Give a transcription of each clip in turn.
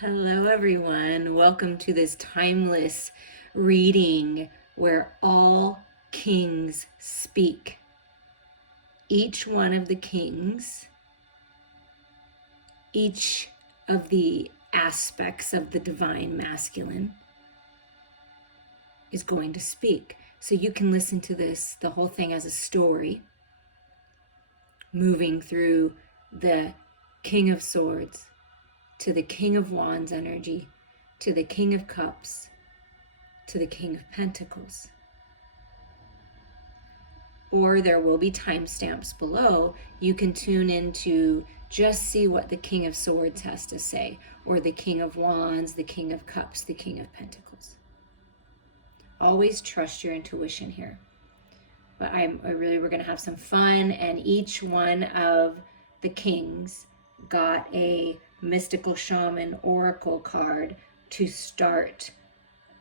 Hello, everyone. Welcome to this timeless reading where all kings speak. Each one of the kings, each of the aspects of the divine masculine is going to speak. So you can listen to the whole thing as a story, moving through the King of Swords to the King of Wands energy, to the King of Cups, to the King of Pentacles. Or there will be timestamps below. You can tune in to just see what the King of Swords has to say, or the King of Wands, the King of Cups, the King of Pentacles. Always trust your intuition here. But we're going to have some fun, and each one of the kings got a mystical shaman oracle card to start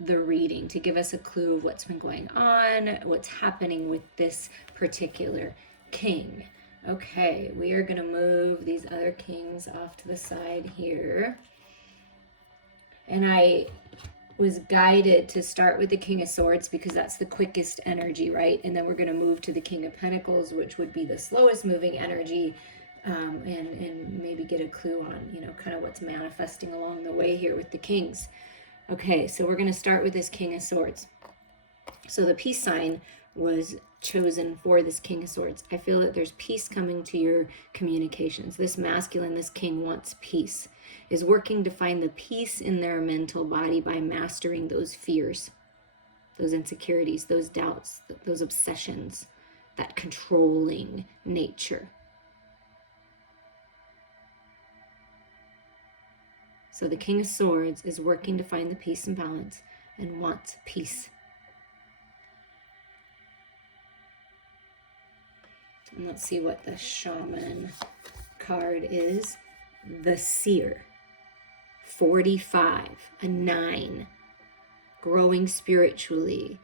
the reading, to give us a clue of what's been going on, what's happening with this particular king. Okay, we are going to move these other kings off to the side here. And I was guided to start with the King of Swords because that's the quickest energy, right? And then we're going to move to the King of Pentacles, which would be the slowest moving energy, and maybe get a clue on, kind of what's manifesting along the way here with the kings. Okay, so we're going to start with this King of Swords. So the peace sign was chosen for this King of Swords. I feel that there's peace coming to your communications. This masculine, this king wants peace, is working to find the peace in their mental body by mastering those fears, those insecurities, those doubts, those obsessions, that controlling nature. So the King of Swords is working to find the peace and balance and wants peace. And let's see what the shaman card is. The Seer. 45, a 9. Growing spiritually.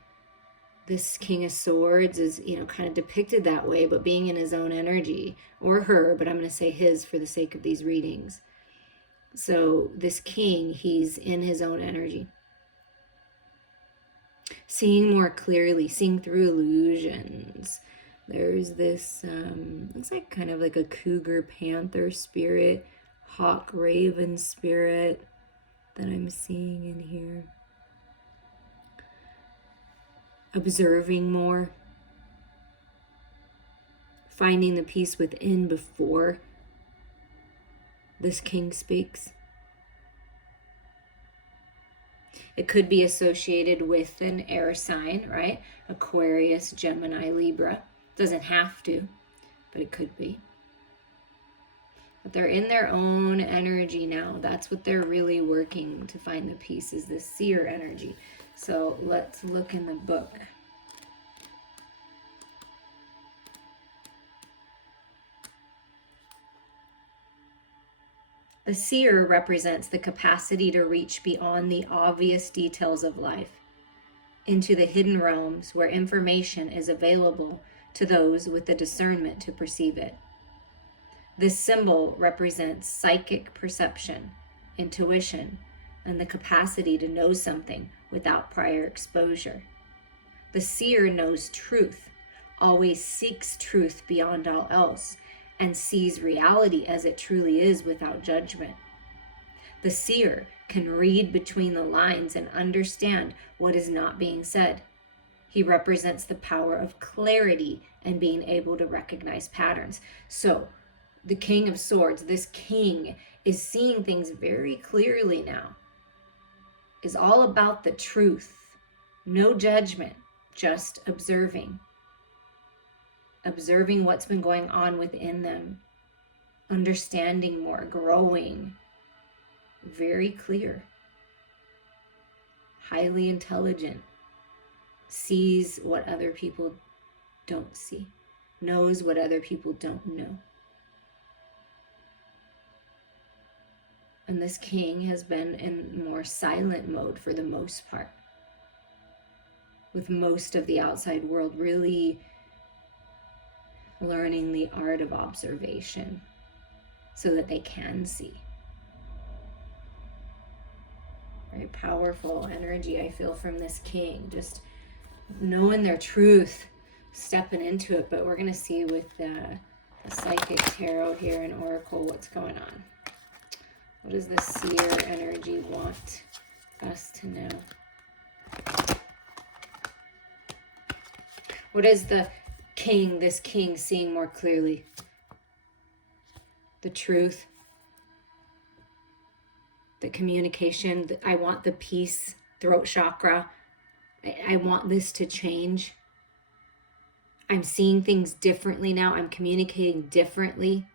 This King of Swords is, kind of depicted that way, but being in his own energy, or her, but I'm going to say his for the sake of these readings. So this king, he's in his own energy. Seeing more clearly, seeing through illusions. There's this, looks like kind of like a cougar panther spirit, hawk raven spirit that I'm seeing in here. Observing more. Finding the peace within before this king speaks. It could be associated with an air sign, right? Aquarius, Gemini, Libra. Doesn't have to, but it could be. But they're in their own energy now. That's what they're really working to find the peace, is this seer energy. So let's look in the book. The seer represents the capacity to reach beyond the obvious details of life into the hidden realms where information is available to those with the discernment to perceive it. This symbol represents psychic perception, intuition, and the capacity to know something without prior exposure. The seer knows truth, always seeks truth beyond all else, and sees reality as it truly is without judgment. The seer can read between the lines and understand what is not being said. He represents the power of clarity and being able to recognize patterns. So the King of Swords, this king, is seeing things very clearly now. Is all about the truth. No judgment, just observing. Observing what's been going on within them, understanding more, growing, very clear, highly intelligent, sees what other people don't see, knows what other people don't know. And this king has been in more silent mode for the most part, with most of the outside world really learning the art of observation so that they can see. Very powerful energy I feel from this king. Just knowing their truth, stepping into it. But we're going to see with the Psychic Tarot here and Oracle what's going on. What does the seer energy want us to know? What is the king, this king, seeing more clearly? The truth, the communication. I want the peace, throat chakra. I want this to change. I'm seeing things differently now. I'm communicating differently.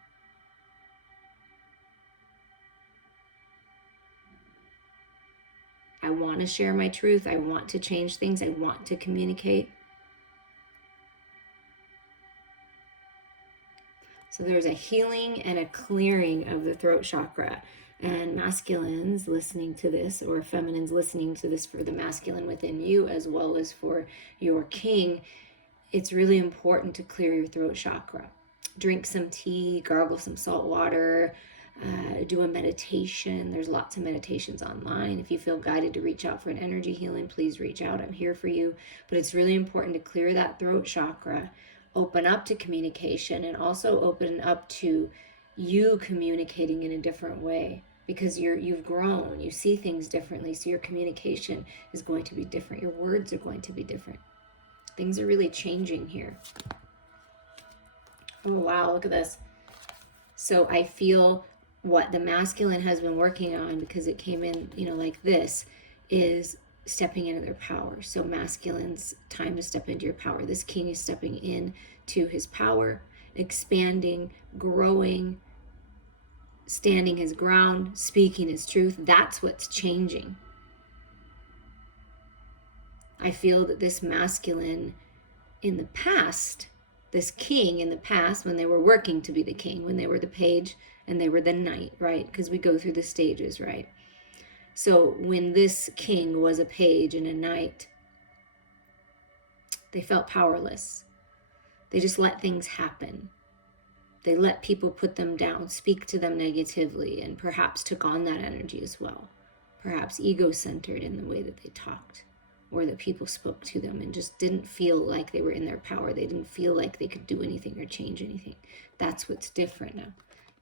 I want to share my truth. I want to change things. I want to communicate. So there's a healing and a clearing of the throat chakra. And masculines listening to this, or feminines listening to this, for the masculine within you as well as for your king, it's really important to clear your throat chakra. Drink some tea, gargle some salt water, do a meditation. There's lots of meditations online. If you feel guided to reach out for an energy healing, please reach out. I'm here for you. But it's really important to clear that throat chakra, open up to communication, and also open up to you communicating in a different way, because you've grown, you see things differently, so your communication is going to be different, your words are going to be different. Things are really changing here. Oh wow, look at this. So I feel what the masculine has been working on, because it came in, like this, is stepping into their power. So masculine's time to step into your power. This king is stepping in to his power, expanding, growing, standing his ground, speaking his truth. That's what's changing. I feel that this masculine in the past, this king in the past, when they were working to be the king, when they were the page and they were the knight, right? Because we go through the stages, right? So when this king was a page and a knight, they felt powerless. They just let things happen. They let people put them down, speak to them negatively, and perhaps took on that energy as well. Perhaps ego-centered in the way that they talked, or that people spoke to them, and just didn't feel like they were in their power. They didn't feel like they could do anything or change anything. That's what's different now.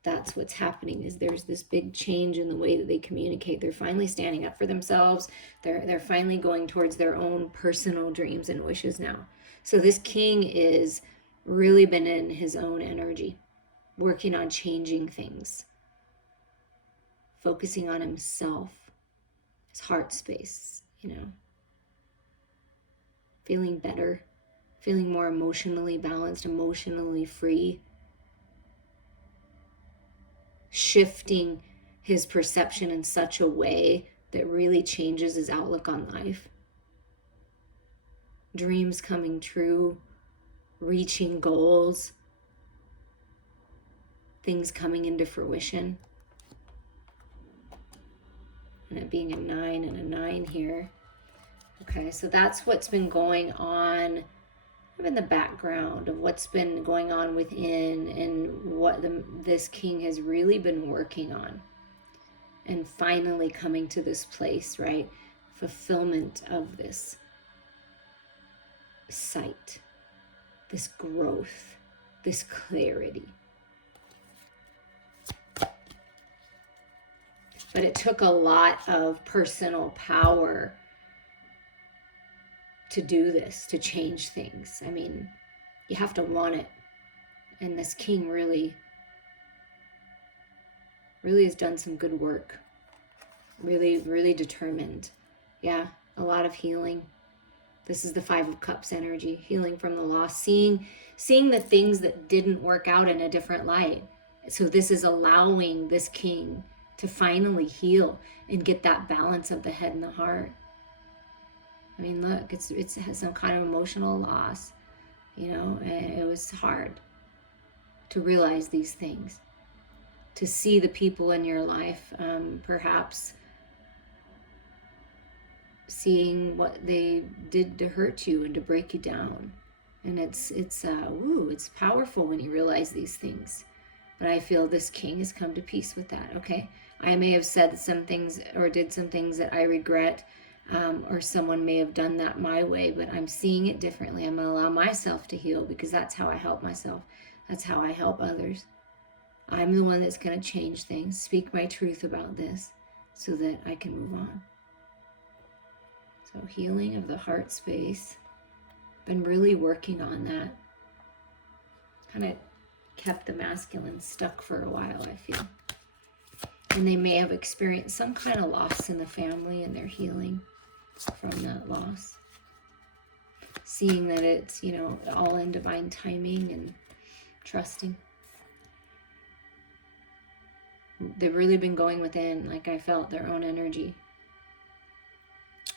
That's what's happening, is there's this big change in the way that they communicate. They're finally standing up for themselves. They're finally going towards their own personal dreams and wishes now. So this king is really been in his own energy, working on changing things, focusing on himself, his heart space, feeling better, feeling more emotionally balanced, emotionally free, shifting his perception in such a way that really changes his outlook on life. Dreams coming true, reaching goals, things coming into fruition. And it being a 9 and a 9 here. Okay, so that's what's been going on in the background of what's been going on within, and what this king has really been working on. And finally coming to this place, right? Fulfillment of this sight, this growth, this clarity. But it took a lot of personal power to do this, to change things. I mean, you have to want it. And this king really has done some good work. Really determined. Yeah, a lot of healing. This is the 5 of Cups energy, healing from the loss, seeing the things that didn't work out in a different light. So this is allowing this king to finally heal and get that balance of the head and the heart. I mean, look, it has some kind of emotional loss, it was hard to realize these things, to see the people in your life, perhaps seeing what they did to hurt you and to break you down. And it's powerful when you realize these things. But I feel this king has come to peace with that. Okay, I may have said some things or did some things that I regret, or someone may have done that my way, but I'm seeing it differently. I'm going to allow myself to heal, because that's how I help myself. That's how I help others. I'm the one that's going to change things, speak my truth about this so that I can move on. So healing of the heart space. Been really working on that. Kind of kept the masculine stuck for a while, I feel. And they may have experienced some kind of loss in the family, and they're healing from that loss. Seeing that it's, you know, all in divine timing and trusting. They've really been going within, like I felt, their own energy.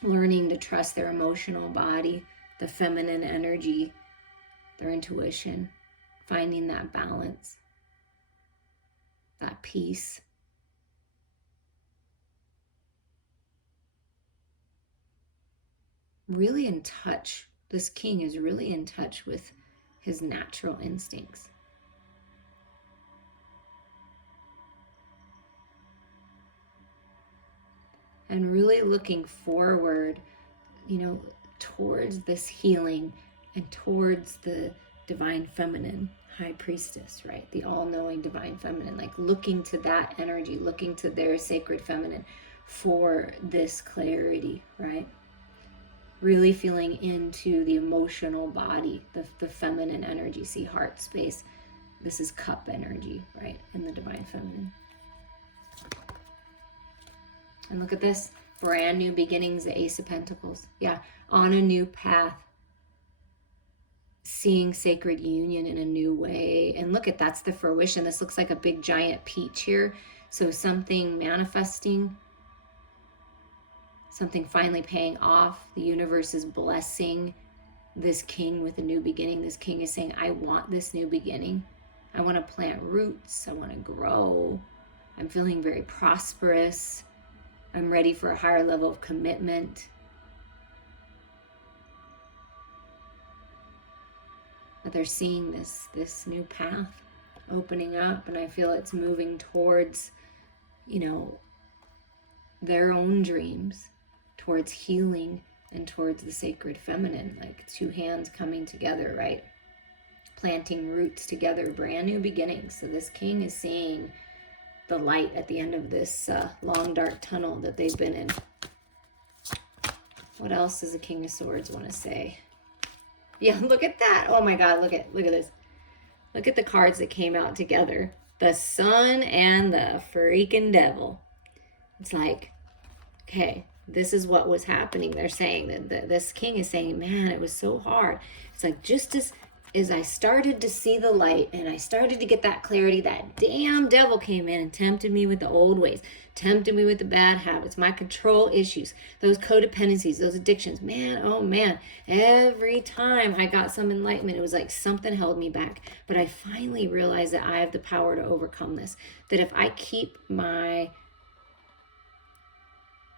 Learning to trust their emotional body, the feminine energy, their intuition, finding that balance, that peace. Really in touch. This king is really in touch with his natural instincts. And really looking forward, you know, towards this healing and towards the divine feminine high priestess, right? The all-knowing divine feminine, like looking to that energy, looking to their sacred feminine for this clarity, right? Really feeling into the emotional body, the feminine energy. See, heart space. This is cup energy, right? In the divine feminine. And look at this, brand new beginnings, the Ace of Pentacles. Yeah, on a new path. Seeing sacred union in a new way. And look at, that's the fruition. This looks like a big giant peach here. So something manifesting, something finally paying off. The universe is blessing this king with a new beginning. This king is saying, I want this new beginning. I want to plant roots. I want to grow. I'm feeling very prosperous. I'm ready for a higher level of commitment. But they're seeing this new path opening up, and I feel it's moving towards, you know, their own dreams, towards healing and towards the sacred feminine, like two hands coming together, right? Planting roots together, brand new beginnings. So this king is seeing the light at the end of this long dark tunnel that they've been in. What else does the King of Swords want to say? Yeah, look at that. Oh my God, look at this. Look at the cards that came out together. The Sun and the freaking Devil. It's like, okay, this is what was happening. They're saying that this king is saying, man, it was so hard. It's like, just as I started to see the light and I started to get that clarity, that damn devil came in and tempted me with the old ways, tempted me with the bad habits, my control issues, those codependencies, those addictions. Man, oh man, every time I got some enlightenment, it was like something held me back. But I finally realized that I have the power to overcome this, that if I keep my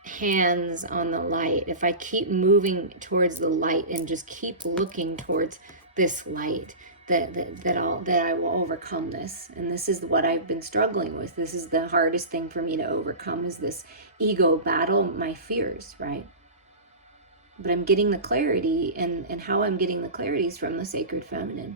hands on the light, if I keep moving towards the light and just keep looking towards this light, that I will overcome this. And this is what I've been struggling with. This is the hardest thing for me to overcome, is this ego battle, my fears, right? But I'm getting the clarity, and how I'm getting the clarity is from the sacred feminine.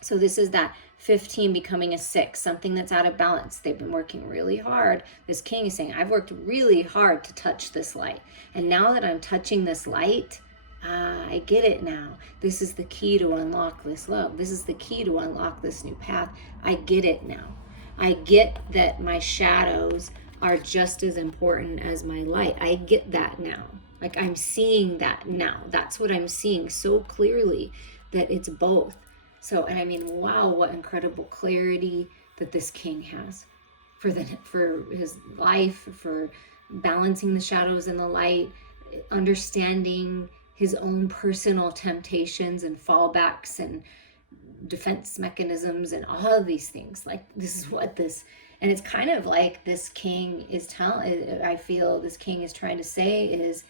So this is that 15 becoming a 6, something that's out of balance. They've been working really hard. This king is saying, I've worked really hard to touch this light. And now that I'm touching this light, I get it now. This is the key to unlock this love. This is the key to unlock this new path. I get it now. I get that my shadows are just as important as my light. I get that now. Like, I'm seeing that now. That's what I'm seeing so clearly, that it's both. So, and I mean, wow, what incredible clarity that this king has for his life, for balancing the shadows and the light, understanding his own personal temptations and fallbacks and defense mechanisms and all of these things. Like, this is what this, and it's kind of like this king is I feel this king is trying to say is,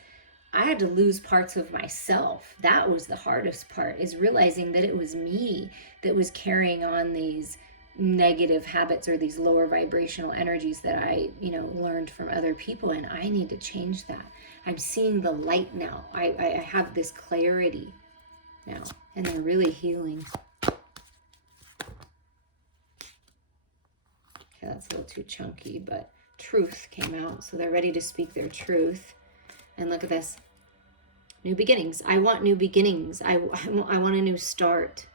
I had to lose parts of myself. That was the hardest part, is realizing that it was me that was carrying on these negative habits or these lower vibrational energies that I, learned from other people, and I need to change that. I'm seeing the light now. I have this clarity now, and they're really healing. Okay, that's a little too chunky, but truth came out, so they're ready to speak their truth. And look at this. New beginnings. I want new beginnings. I want a new start.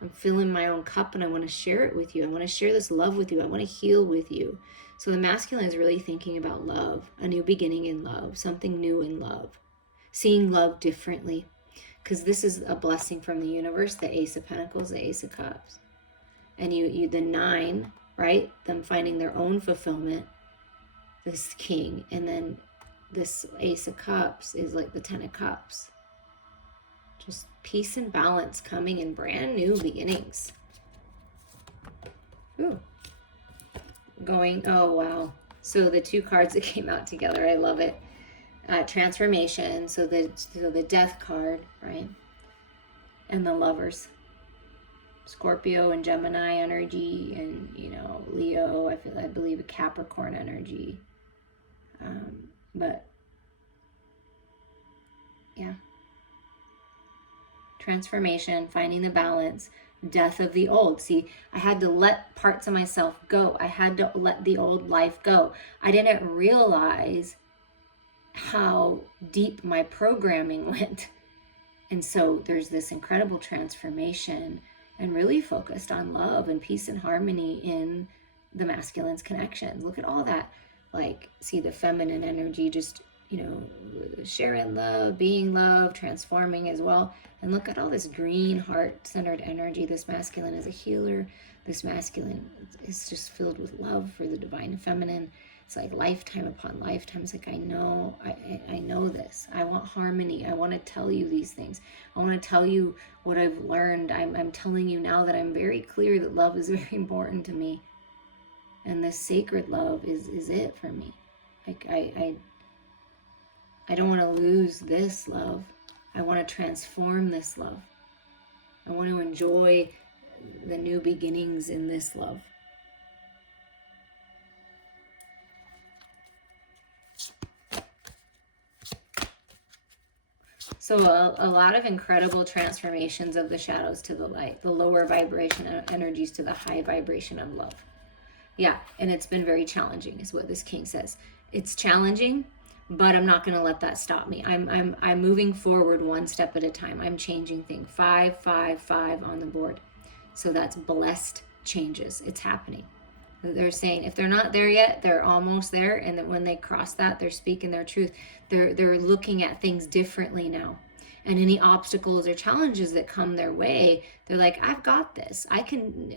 I'm filling my own cup and I want to share it with you. I want to share this love with you. I want to heal with you. So the masculine is really thinking about love, a new beginning in love, something new in love, seeing love differently. Because this is a blessing from the universe, the Ace of Pentacles, the Ace of Cups. And you the 9, right? Them finding their own fulfillment, this King. And then this Ace of Cups is like the 10 of Cups. Just peace and balance coming in brand new beginnings. Ooh. Oh, wow. So the 2 cards that came out together, I love it. Transformation, so the Death card, right? And the Lovers. Scorpio and Gemini energy, and, Leo, I believe a Capricorn energy. But, yeah. Transformation, finding the balance, death of the old. See, I had to let parts of myself go. I had to let the old life go. I didn't realize how deep my programming went. And so there's this incredible transformation, and really focused on love and peace and harmony in the masculine's connections. Look at all that. Like, see the feminine energy just, sharing love, being love, transforming as well. And look at all this green heart-centered energy. This masculine is a healer. This masculine is just filled with love for the divine feminine. It's like lifetime upon lifetime. It's like, I know this. I want harmony. I want to tell you these things. I want to tell you what I've learned. I'm telling you now that I'm very clear that love is very important to me. And this sacred love is it for me. Like, I don't want to lose this love. I want to transform this love. I want to enjoy the new beginnings in this love. So a lot of incredible transformations of the shadows to the light, the lower vibration energies to the high vibration of love. Yeah, and it's been very challenging, is what this King says. It's challenging, but I'm not going to let that stop me. I'm moving forward one step at a time. I'm changing things. 5, 5, 5 on the board. So that's blessed changes. It's happening. They're saying if they're not there yet, they're almost there. And that when they cross that, they're speaking their truth. They're looking at things differently now. And any obstacles or challenges that come their way, they're like, I've got this. I can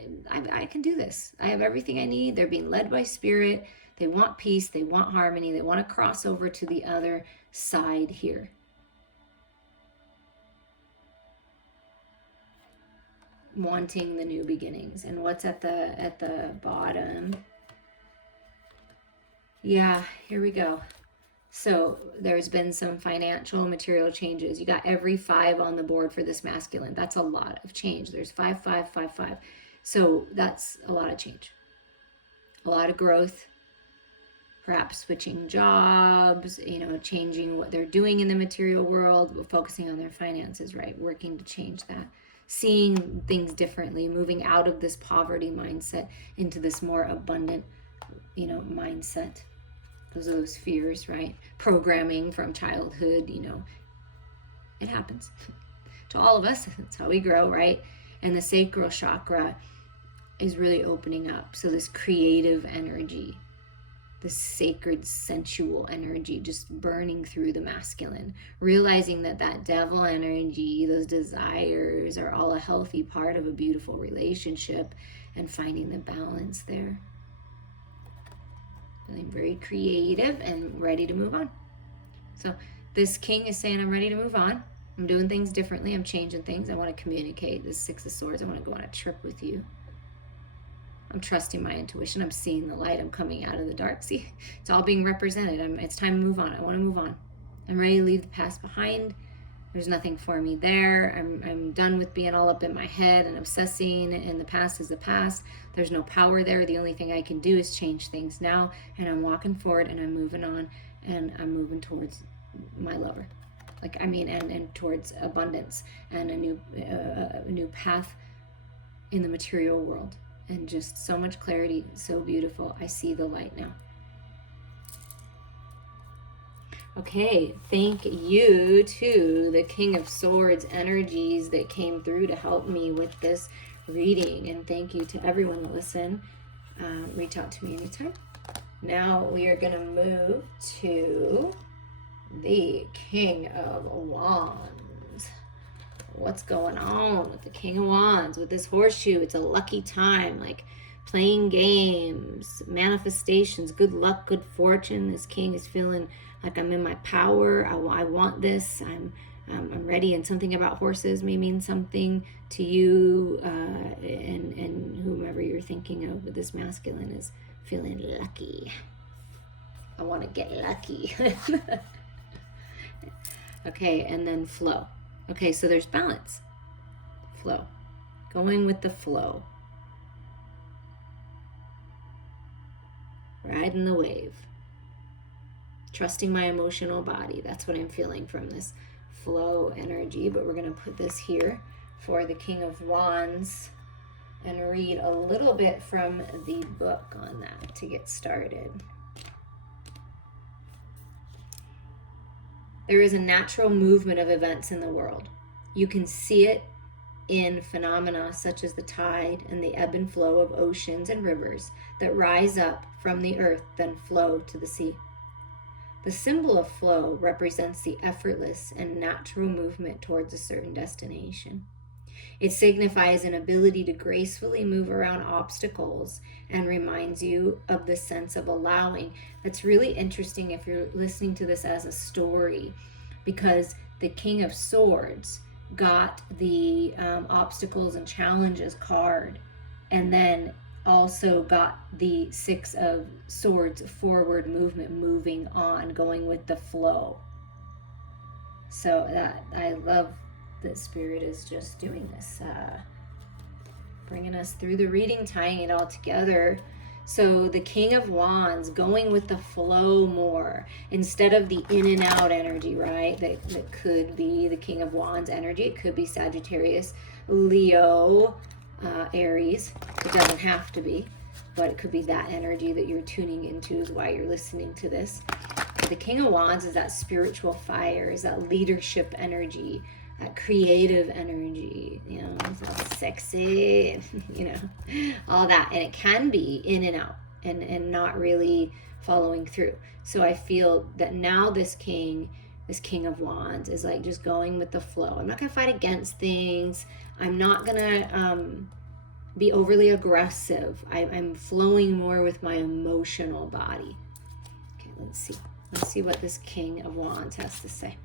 do this. I have everything I need. They're being led by spirit. They want peace. They want harmony. They want to cross over to the other side here. Wanting the new beginnings. And what's at the bottom? Yeah, here we go. So there's been some financial material changes. You got every 5 on the board for this masculine. That's a lot of change. There's 5, 5, 5, 5. So that's a lot of change. A lot of growth. Perhaps switching jobs, changing what they're doing in the material world, but focusing on their finances, right? Working to change that. Seeing things differently, moving out of this poverty mindset into this more abundant, mindset. Those are those fears, right? Programming from childhood, it happens to all of us. That's how we grow, right? And the sacral chakra is really opening up. So this creative energy, this sacred sensual energy just burning through the masculine, realizing that devil energy, those desires are all a healthy part of a beautiful relationship, and finding the balance there. Feeling very creative and ready to move on. So this King is saying, I'm ready to move on. I'm doing things differently. I'm changing things. I want to communicate. This 6 of Swords, I want to go on a trip with you. I'm trusting my intuition. I'm seeing the light. I'm coming out of the dark. See, it's all being represented. It's time to move on. I want to move on. I'm ready to leave the past behind. There's nothing for me there. I'm done with being all up in my head and obsessing, and the past is the past. There's no power there. The only thing I can do is change things now, and I'm walking forward and I'm moving on, and I'm moving towards my lover. And towards abundance and a new path in the material world. And just so much clarity, so beautiful. I see the light now. Okay, thank you to the King of Swords energies that came through to help me with this reading. And thank you to everyone that listened. Reach out to me anytime. Now we are going to move to the King of Wands. What's going on with the King of Wands? With this horseshoe, it's a lucky time, like playing games, manifestations, good luck, good fortune. This king is feeling like I'm in my power. I want this. I'm ready. And something about horses may mean something to you, and whomever you're thinking of. But this masculine is feeling lucky. I want to get lucky. Okay, and then flow. Okay, so there's balance. Flow. Going with the flow. Riding the wave. Trusting my emotional body. That's what I'm feeling from this flow energy. But we're going to put this here for the King of Wands and read a little bit from the book on that to get started. There is a natural movement of events in the world. You can see it in phenomena such as the tide and the ebb and flow of oceans and rivers that rise up from the earth, then flow to the sea. The symbol of flow represents the effortless and natural movement towards a certain destination. It signifies an ability to gracefully move around obstacles and reminds you of the sense of allowing. That's really interesting if you're listening to this as a story, because the King of Swords got the obstacles and challenges card, and then also got the Six of Swords forward movement, moving on, going with the flow. So that I love that Spirit is just doing this, bringing us through the reading, tying it all together. So the King of Wands, going with the flow more instead of the in and out energy, right? That could be the King of Wands energy. It could be Sagittarius, Leo, Aries. It doesn't have to be, but it could be that energy that you're tuning into is why you're listening to this. The King of Wands is that spiritual fire, is that leadership energy, that creative energy, you know, sexy, you know, all that. And it can be in and out and not really following through. So I feel that now this King of Wands is like just going with the flow. I'm not going to fight against things. I'm not going to be overly aggressive. I'm flowing more with my emotional body. Okay, let's see. Let's see what this King of Wands has to say.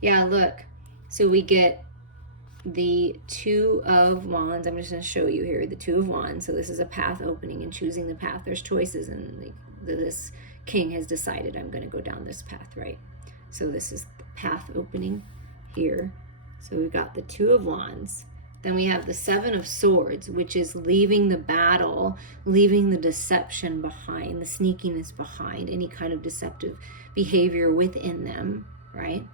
Yeah, look. So we get the Two of Wands. I'm just going to show you here the Two of Wands. So this is a path opening and choosing the path. There's choices, and this king has decided I'm going to go down this path, right? So this is the path opening here. So we've got the Two of Wands. Then we have the Seven of Swords, which is leaving the battle, leaving the deception behind, the sneakiness behind, any kind of deceptive behavior within them, right?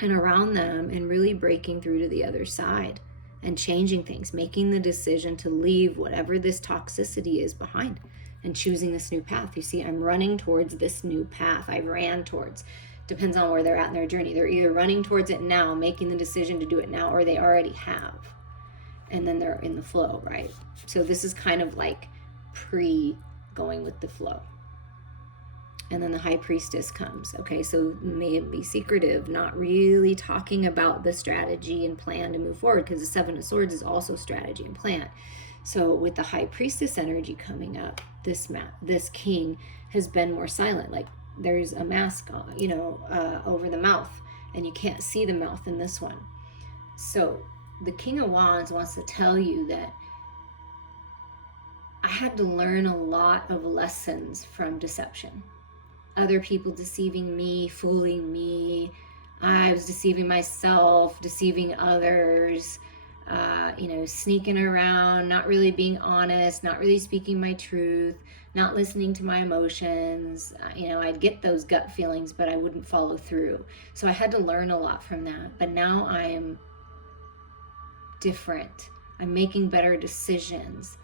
And around them, and really breaking through to the other side and changing things, making the decision to leave whatever this toxicity is behind and choosing this new path. You see, I'm running towards this new path. I ran towards. Depends on where they're at in their journey. They're either running towards it now, making the decision to do it now, or they already have. And then they're in the flow, right? So this is kind of like going with the flow. And then the High Priestess comes. Okay, so may it be secretive, not really talking about the strategy and plan to move forward, because the Seven of Swords is also strategy and plan. So with the High Priestess energy coming up, this king has been more silent. Like there's a mask on, over the mouth, and you can't see the mouth in this one. So the King of Wands wants to tell you that I had to learn a lot of lessons from deception. Other people deceiving me, fooling me, I was deceiving myself, deceiving others, sneaking around, not really being honest, not really speaking my truth, not listening to my emotions. I'd get those gut feelings, but I wouldn't follow through. So I had to learn a lot from that. But now I am different. I'm making better decisions.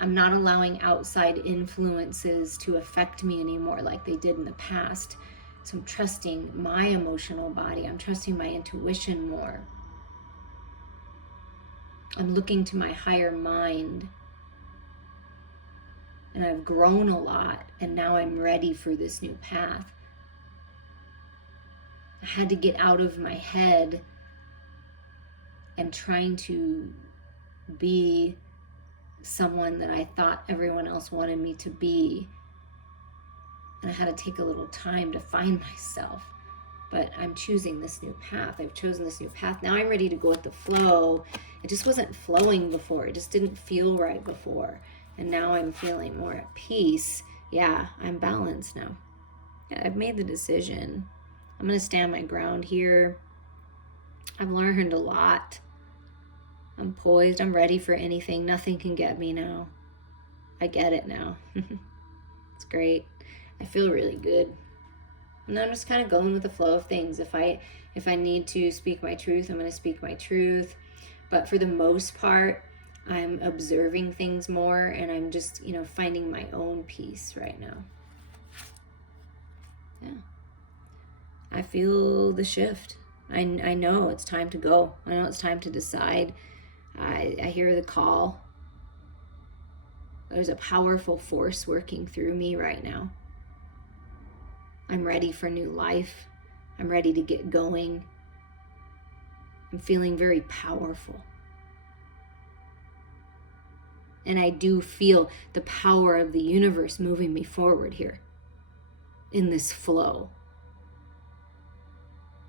I'm not allowing outside influences to affect me anymore like they did in the past. So I'm trusting my emotional body. I'm trusting my intuition more. I'm looking to my higher mind. And I've grown a lot, and now I'm ready for this new path. I had to get out of my head and trying to be someone that I thought everyone else wanted me to be. And I had to take a little time to find myself. But I'm choosing this new path. I've chosen this new path. Now I'm ready to go with the flow. It just wasn't flowing before. It just didn't feel right before. And now I'm feeling more at peace. Yeah, I'm balanced now. Yeah, I've made the decision. I'm going to stand my ground here. I've learned a lot. I'm poised. I'm ready for anything. Nothing can get me now. I get it now. It's great. I feel really good. And I'm just kind of going with the flow of things. If I need to speak my truth, I'm going to speak my truth. But for the most part, I'm observing things more, and I'm just, finding my own peace right now. Yeah. I feel the shift. I know it's time to go. I know it's time to decide. I hear the call. There's a powerful force working through me right now. I'm ready for new life. I'm ready to get going. I'm feeling very powerful. And I do feel the power of the universe moving me forward here in this flow.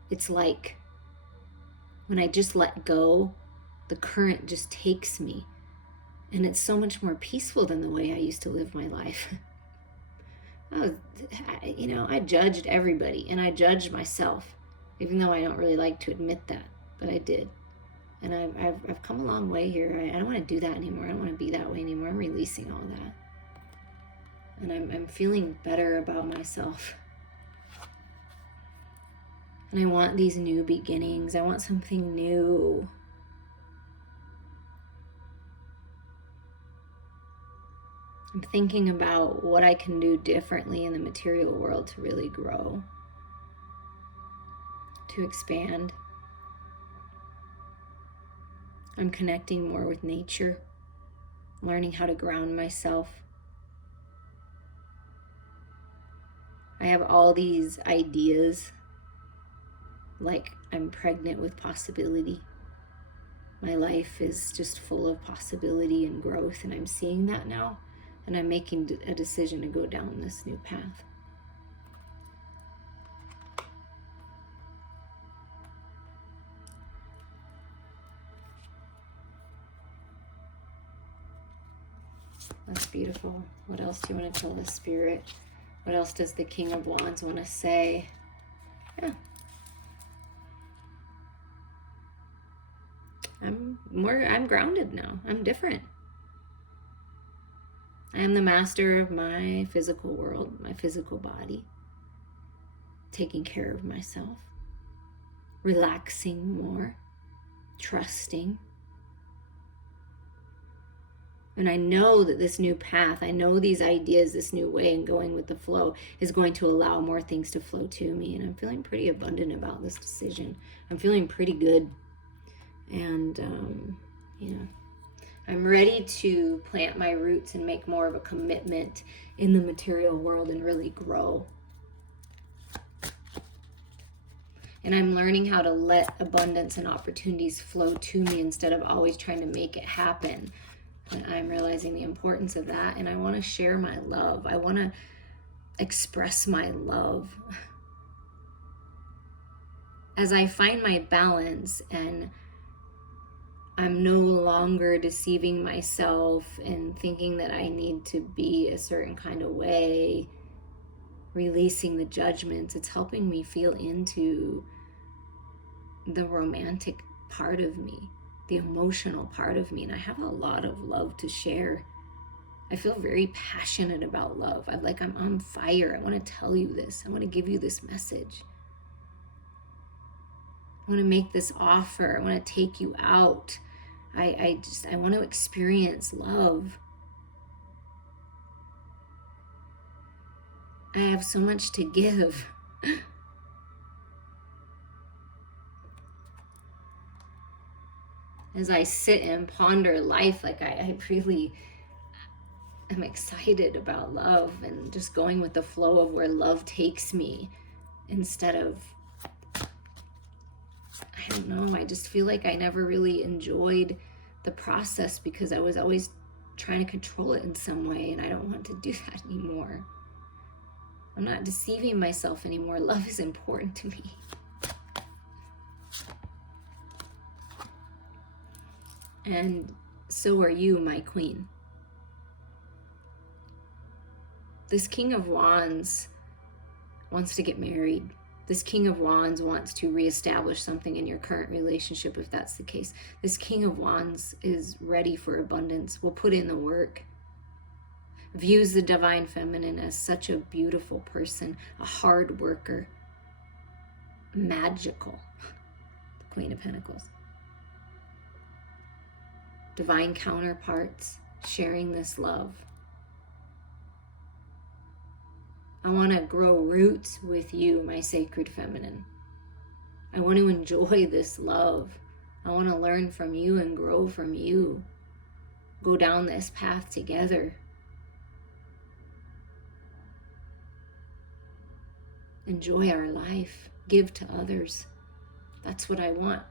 It's like when I just let go, the current just takes me. And it's so much more peaceful than the way I used to live my life. I judged everybody, and I judged myself, even though I don't really like to admit that, but I did. And I've come a long way here. I don't want to do that anymore. I don't want to be that way anymore. I'm releasing all that. And I'm feeling better about myself. And I want these new beginnings. I want something new. I'm thinking about what I can do differently in the material world to really grow, to expand. I'm connecting more with nature, learning how to ground myself. I have all these ideas, like I'm pregnant with possibility. My life is just full of possibility and growth, and I'm seeing that now. And I'm making a decision to go down this new path. That's beautiful. What else do you want to tell the Spirit? What else does the King of Wands want to say? Yeah. I'm grounded now. I'm different. I am the master of my physical world, my physical body, taking care of myself, relaxing more, trusting. And I know that this new path, I know these ideas, this new way and going with the flow is going to allow more things to flow to me. And I'm feeling pretty abundant about this decision. I'm feeling pretty good. And, I'm ready to plant my roots and make more of a commitment in the material world and really grow. And I'm learning how to let abundance and opportunities flow to me instead of always trying to make it happen. And I'm realizing the importance of that, and I want to share my love. I want to express my love. As I find my balance and I'm no longer deceiving myself and thinking that I need to be a certain kind of way, releasing the judgments. It's helping me feel into the romantic part of me, the emotional part of me. And I have a lot of love to share. I feel very passionate about love. I'm on fire. I want to tell you this. I want to give you this message. I want to make this offer. I want to take you out. I want to experience love. I have so much to give. As I sit and ponder life, I really am excited about love and just going with the flow of where love takes me, instead of, I don't know, I just feel like I never really enjoyed the process because I was always trying to control it in some way, and I don't want to do that anymore. I'm not deceiving myself anymore. Love is important to me. And so are you, my queen. This King of Wands wants to get married. This King of Wands wants to reestablish something in your current relationship, if that's the case. This King of Wands is ready for abundance, will put in the work, views the divine feminine as such a beautiful person, a hard worker, magical, the Queen of Pentacles. Divine counterparts, sharing this love. I want to grow roots with you, my sacred feminine. I want to enjoy this love. I want to learn from you and grow from you. Go down this path together. Enjoy our life. Give to others. That's what I want.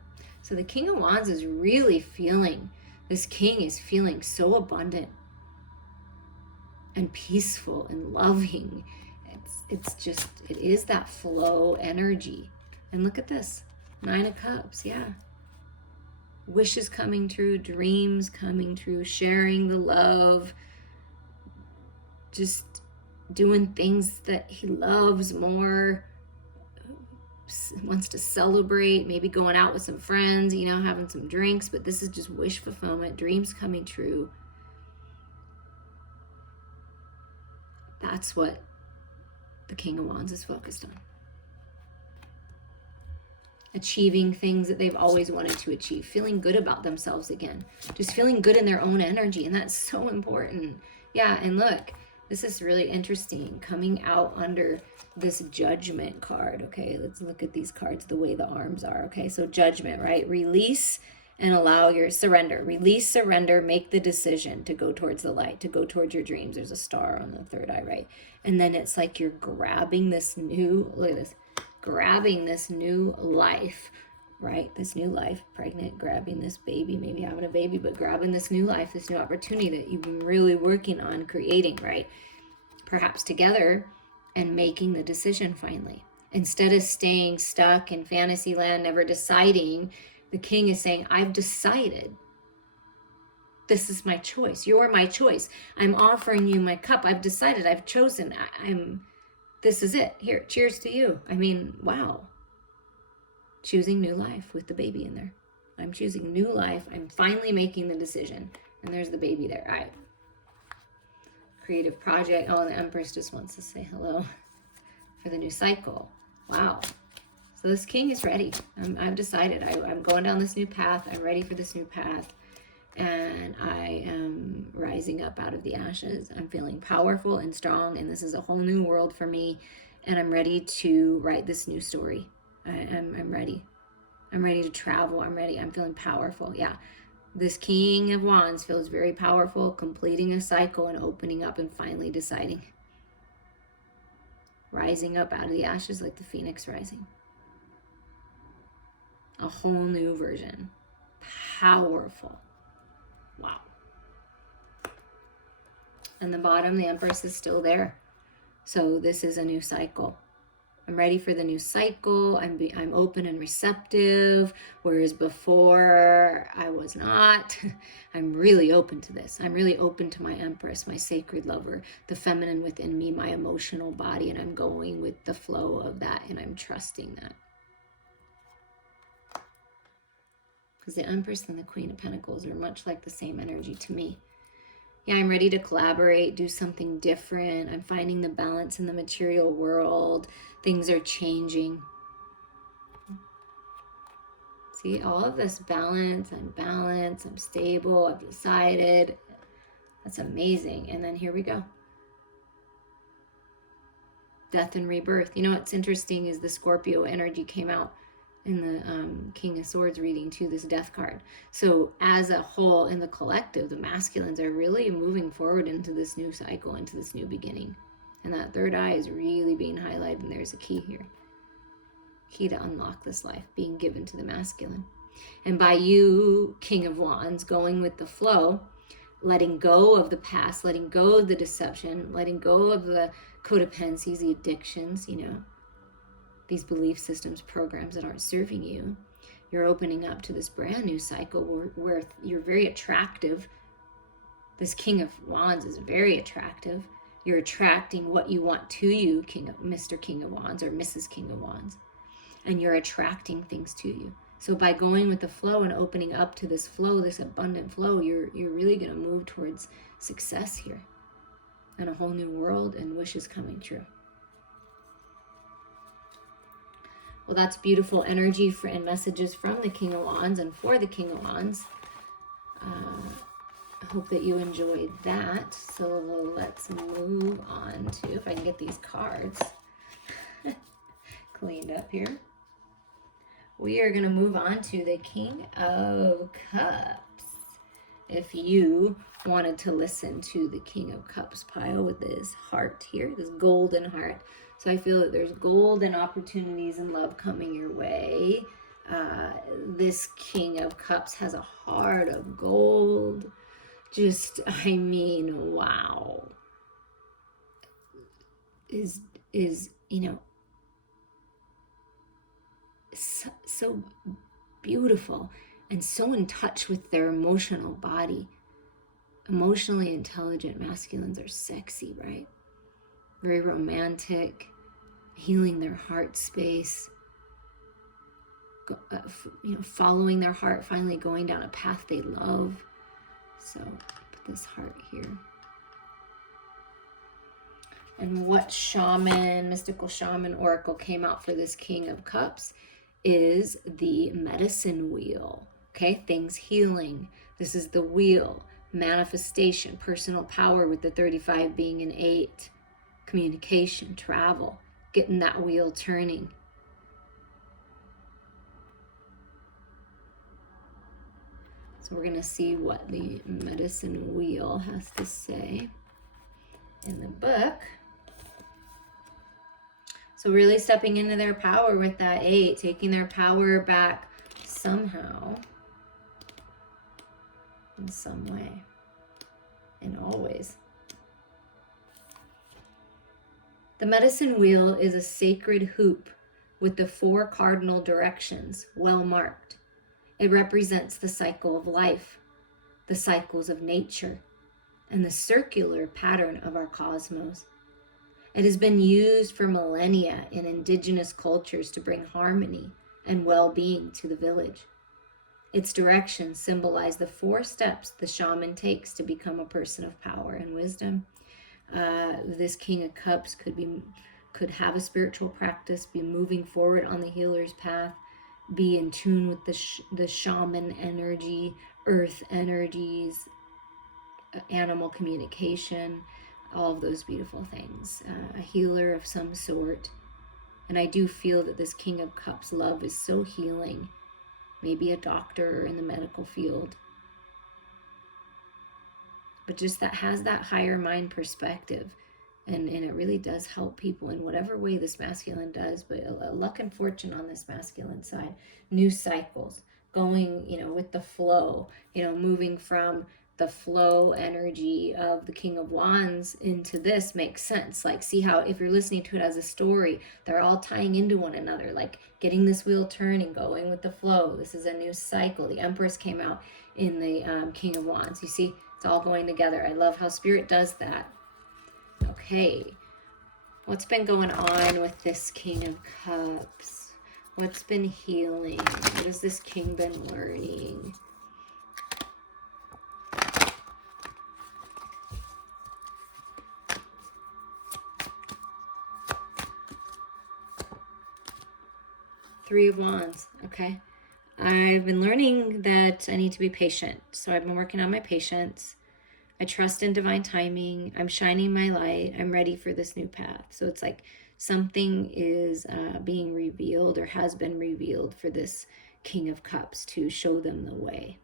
So the King of Wands is really feeling, this king is feeling so abundant and peaceful and loving. It is that flow energy. And look at this, 9 of Cups, yeah. Wishes coming true, dreams coming true, sharing the love, just doing things that he loves more, wants to celebrate, maybe going out with some friends, having some drinks, but this is just wish fulfillment, dreams coming true. That's what the King of Wands is focused on. Achieving things that they've always wanted to achieve, feeling good about themselves again, just feeling good in their own energy, and that's so important. Yeah, and look, this is really interesting, coming out under this Judgment card. Okay, let's look at these cards, the way the arms are. Okay, so Judgment, right? Release and allow your surrender. Release, surrender, make the decision to go towards the light, to go towards your dreams. There's a star on the third eye, right? And then it's like you're grabbing this new, look at this, grabbing this new life, right? This new life, pregnant, grabbing this baby, maybe having a baby, but grabbing this new life, this new opportunity that you've been really working on creating, right? Perhaps together, and making the decision finally. Instead of staying stuck in fantasy land, never deciding, the king is saying, I've decided. This is my choice. You're my choice. I'm offering you my cup. I've decided. I've chosen. This is it. Here, cheers to you. I mean, wow. Choosing new life with the baby in there. I'm choosing new life. I'm finally making the decision. And there's the baby there. All right. Creative project. Oh, the Empress just wants to say hello for the new cycle. Wow. So this king is ready. I've decided. I'm going down this new path. I'm ready for this new path. And I am rising up out of the ashes. I'm feeling powerful and strong. And this is a whole new world for me. And I'm ready to write this new story. I'm ready. I'm ready to travel. I'm ready. I'm feeling powerful. Yeah. This King of Wands feels very powerful, completing a cycle and opening up and finally deciding. Rising up out of the ashes like the phoenix rising. A whole new version. Powerful. Wow. And the bottom, the Empress is still there. So this is a new cycle. I'm ready for the new cycle. I'm open and receptive, whereas before I was not. I'm really open to this. I'm really open to my Empress, my sacred lover, the feminine within me, my emotional body, and I'm going with the flow of that, and I'm trusting that. Because the Empress and the Queen of Pentacles are much like the same energy to me. Yeah, I'm ready to collaborate, do something different. I'm finding the balance in the material world. Things are changing. See, all of this balance, I'm stable, I've decided. That's amazing. And then here we go. Death and rebirth. You know what's interesting is the Scorpio energy came out in the King of Swords reading too, this death card. So as a whole, in the collective, the masculines are really moving forward into this new cycle, into this new beginning. And that third eye is really being highlighted, and there's a key here. Key to unlock this life being given to the masculine. And by you, King of Wands, going with the flow, letting go of the past, letting go of the deception, letting go of the codependencies, the addictions, you know, these belief systems, programs that aren't serving you, you're opening up to this brand new cycle where you're very attractive. This King of Wands is very attractive. You're attracting what you want to you, Mr. King of Wands or Mrs. King of Wands. And you're attracting things to you. So by going with the flow and opening up to this flow, this abundant flow, you're really going to move towards success here and a whole new world and wishes coming true. Well, that's beautiful energy and messages from the King of Wands and for the King of Wands. I hope that you enjoyed that. So let's move on to, if I can get these cards cleaned up here. We are going to move on to the King of Cups. If you wanted to listen to the King of Cups pile with this heart here, this golden heart. So I feel that there's golden opportunities and love coming your way. This King of Cups has a heart of gold. Just, I mean, wow. Is you know, so beautiful and so in touch with their emotional body. Emotionally intelligent masculines are sexy, right? Very romantic, healing their heart space, following their heart, finally going down a path they love. So put this heart here. And what shaman, mystical shaman oracle came out for this King of Cups is the medicine wheel. Okay, things healing. This is the wheel. Manifestation, personal power with the 35 being an 8. Communication, travel, getting that wheel turning. So we're going to see what the medicine wheel has to say in the book. So really stepping into their power with that 8, taking their power back somehow, in some way, and always. The medicine wheel is a sacred hoop with the 4 cardinal directions well marked. It represents the cycle of life, the cycles of nature, and the circular pattern of our cosmos. It has been used for millennia in indigenous cultures to bring harmony and well-being to the village. Its directions symbolize the 4 steps the shaman takes to become a person of power and wisdom. This King of Cups could have a spiritual practice, be moving forward on the healer's path, be in tune with the shaman energy, earth energies, animal communication, all of those beautiful things. A healer of some sort. And I do feel that this King of Cups love is so healing. Maybe a doctor in the medical field. But just that has that higher mind perspective. And it really does help people in whatever way this masculine does. But a luck and fortune on this masculine side. New cycles. Going, with the flow. Moving from the flow energy of the King of Wands into this makes sense. Like, see how if you're listening to it as a story, they're all tying into one another, like getting this wheel turning, going with the flow. This is a new cycle. The Empress came out in the King of Wands. You see, it's all going together. I love how Spirit does that. Okay, what's been going on with this King of Cups? What's been healing? What has this king been learning? Three of Wands, okay. I've been learning that I need to be patient. So I've been working on my patience. I trust in divine timing. I'm shining my light. I'm ready for this new path. So it's like something is being revealed or has been revealed for this King of Cups to show them the way.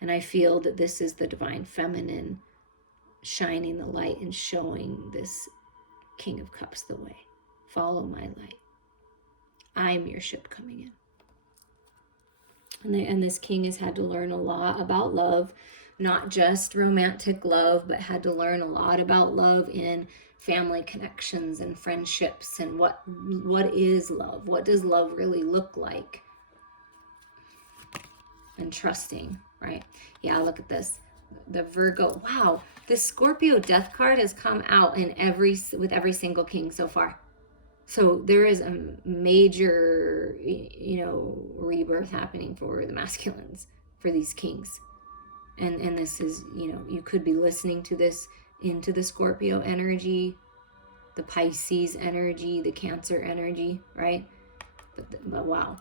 And I feel that this is the divine feminine shining the light and showing this King of Cups the way. Follow my light. I'm your ship coming in. And this king has had to learn a lot about love, not just romantic love, but had to learn a lot about love in family connections and friendships and what is love? What does love really look like? And trusting, right? Yeah, look at this. The Virgo. Wow, this Scorpio death card has come out with every single king so far. So there is a major, rebirth happening for the masculines, for these kings. And this is, you could be listening to this into the Scorpio energy, the Pisces energy, the Cancer energy, right? But wow.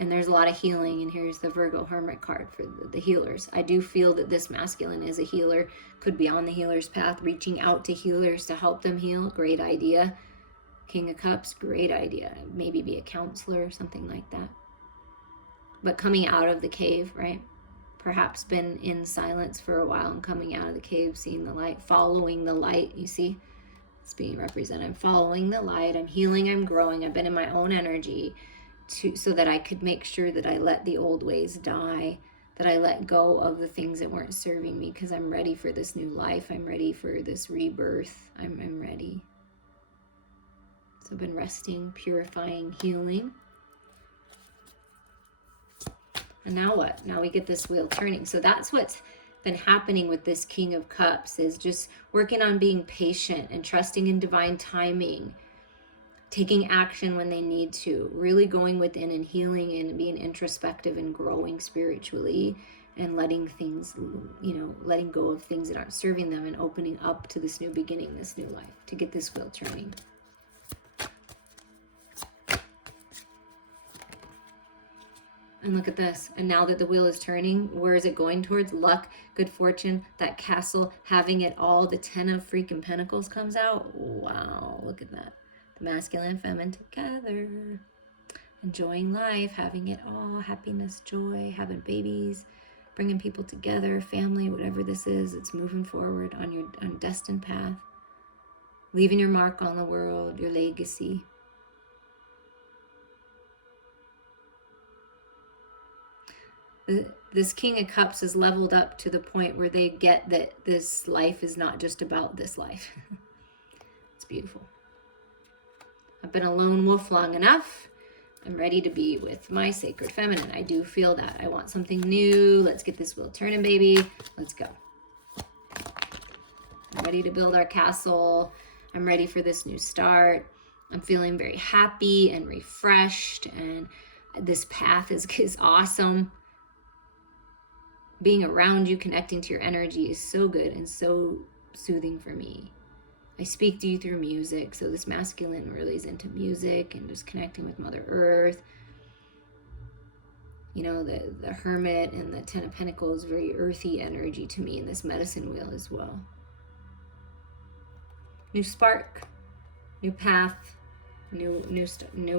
And there's a lot of healing. And here's the Virgo Hermit card for the healers. I do feel that this masculine is a healer, could be on the healer's path, reaching out to healers to help them heal. Great idea. King of Cups, great idea. Maybe be a counselor or something like that. But coming out of the cave, right? Perhaps been in silence for a while and coming out of the cave, seeing the light, following the light. You see, it's being represented. I'm following the light. I'm healing. I'm growing. I've been in my own energy so that I could make sure that I let the old ways die, that I let go of the things that weren't serving me, because I'm ready for this new life. I'm ready for this rebirth. I'm ready. So I've been resting, purifying, healing. And now what? Now we get this wheel turning. So that's what's been happening with this King of Cups, is just working on being patient and trusting in divine timing, taking action when they need to, really going within and healing and being introspective and growing spiritually, and letting things, letting go of things that aren't serving them and opening up to this new beginning, this new life, to get this wheel turning. And look at this. And now that the wheel is turning, where is it going towards? Luck, good fortune, that castle, having it all. The 10 of freaking Pentacles comes out. Wow, look at that. The masculine and feminine together. Enjoying life, having it all. Happiness, joy, having babies, bringing people together, family, whatever this is. It's moving forward on your destined path. Leaving your mark on the world, your legacy. This King of Cups is leveled up to the point where they get that this life is not just about this life. It's beautiful. I've been a lone wolf long enough. I'm ready to be with my sacred feminine. I do feel that. I want something new. Let's get this wheel turning, baby. Let's go. I'm ready to build our castle. I'm ready for this new start. I'm feeling very happy and refreshed, and this path is awesome. Being around you, connecting to your energy is so good and so soothing for me. I speak to you through music, so this masculine really is into music and just connecting with Mother Earth. The Hermit and the 10 of Pentacles, very earthy energy to me in this medicine wheel as well. New spark, new path, new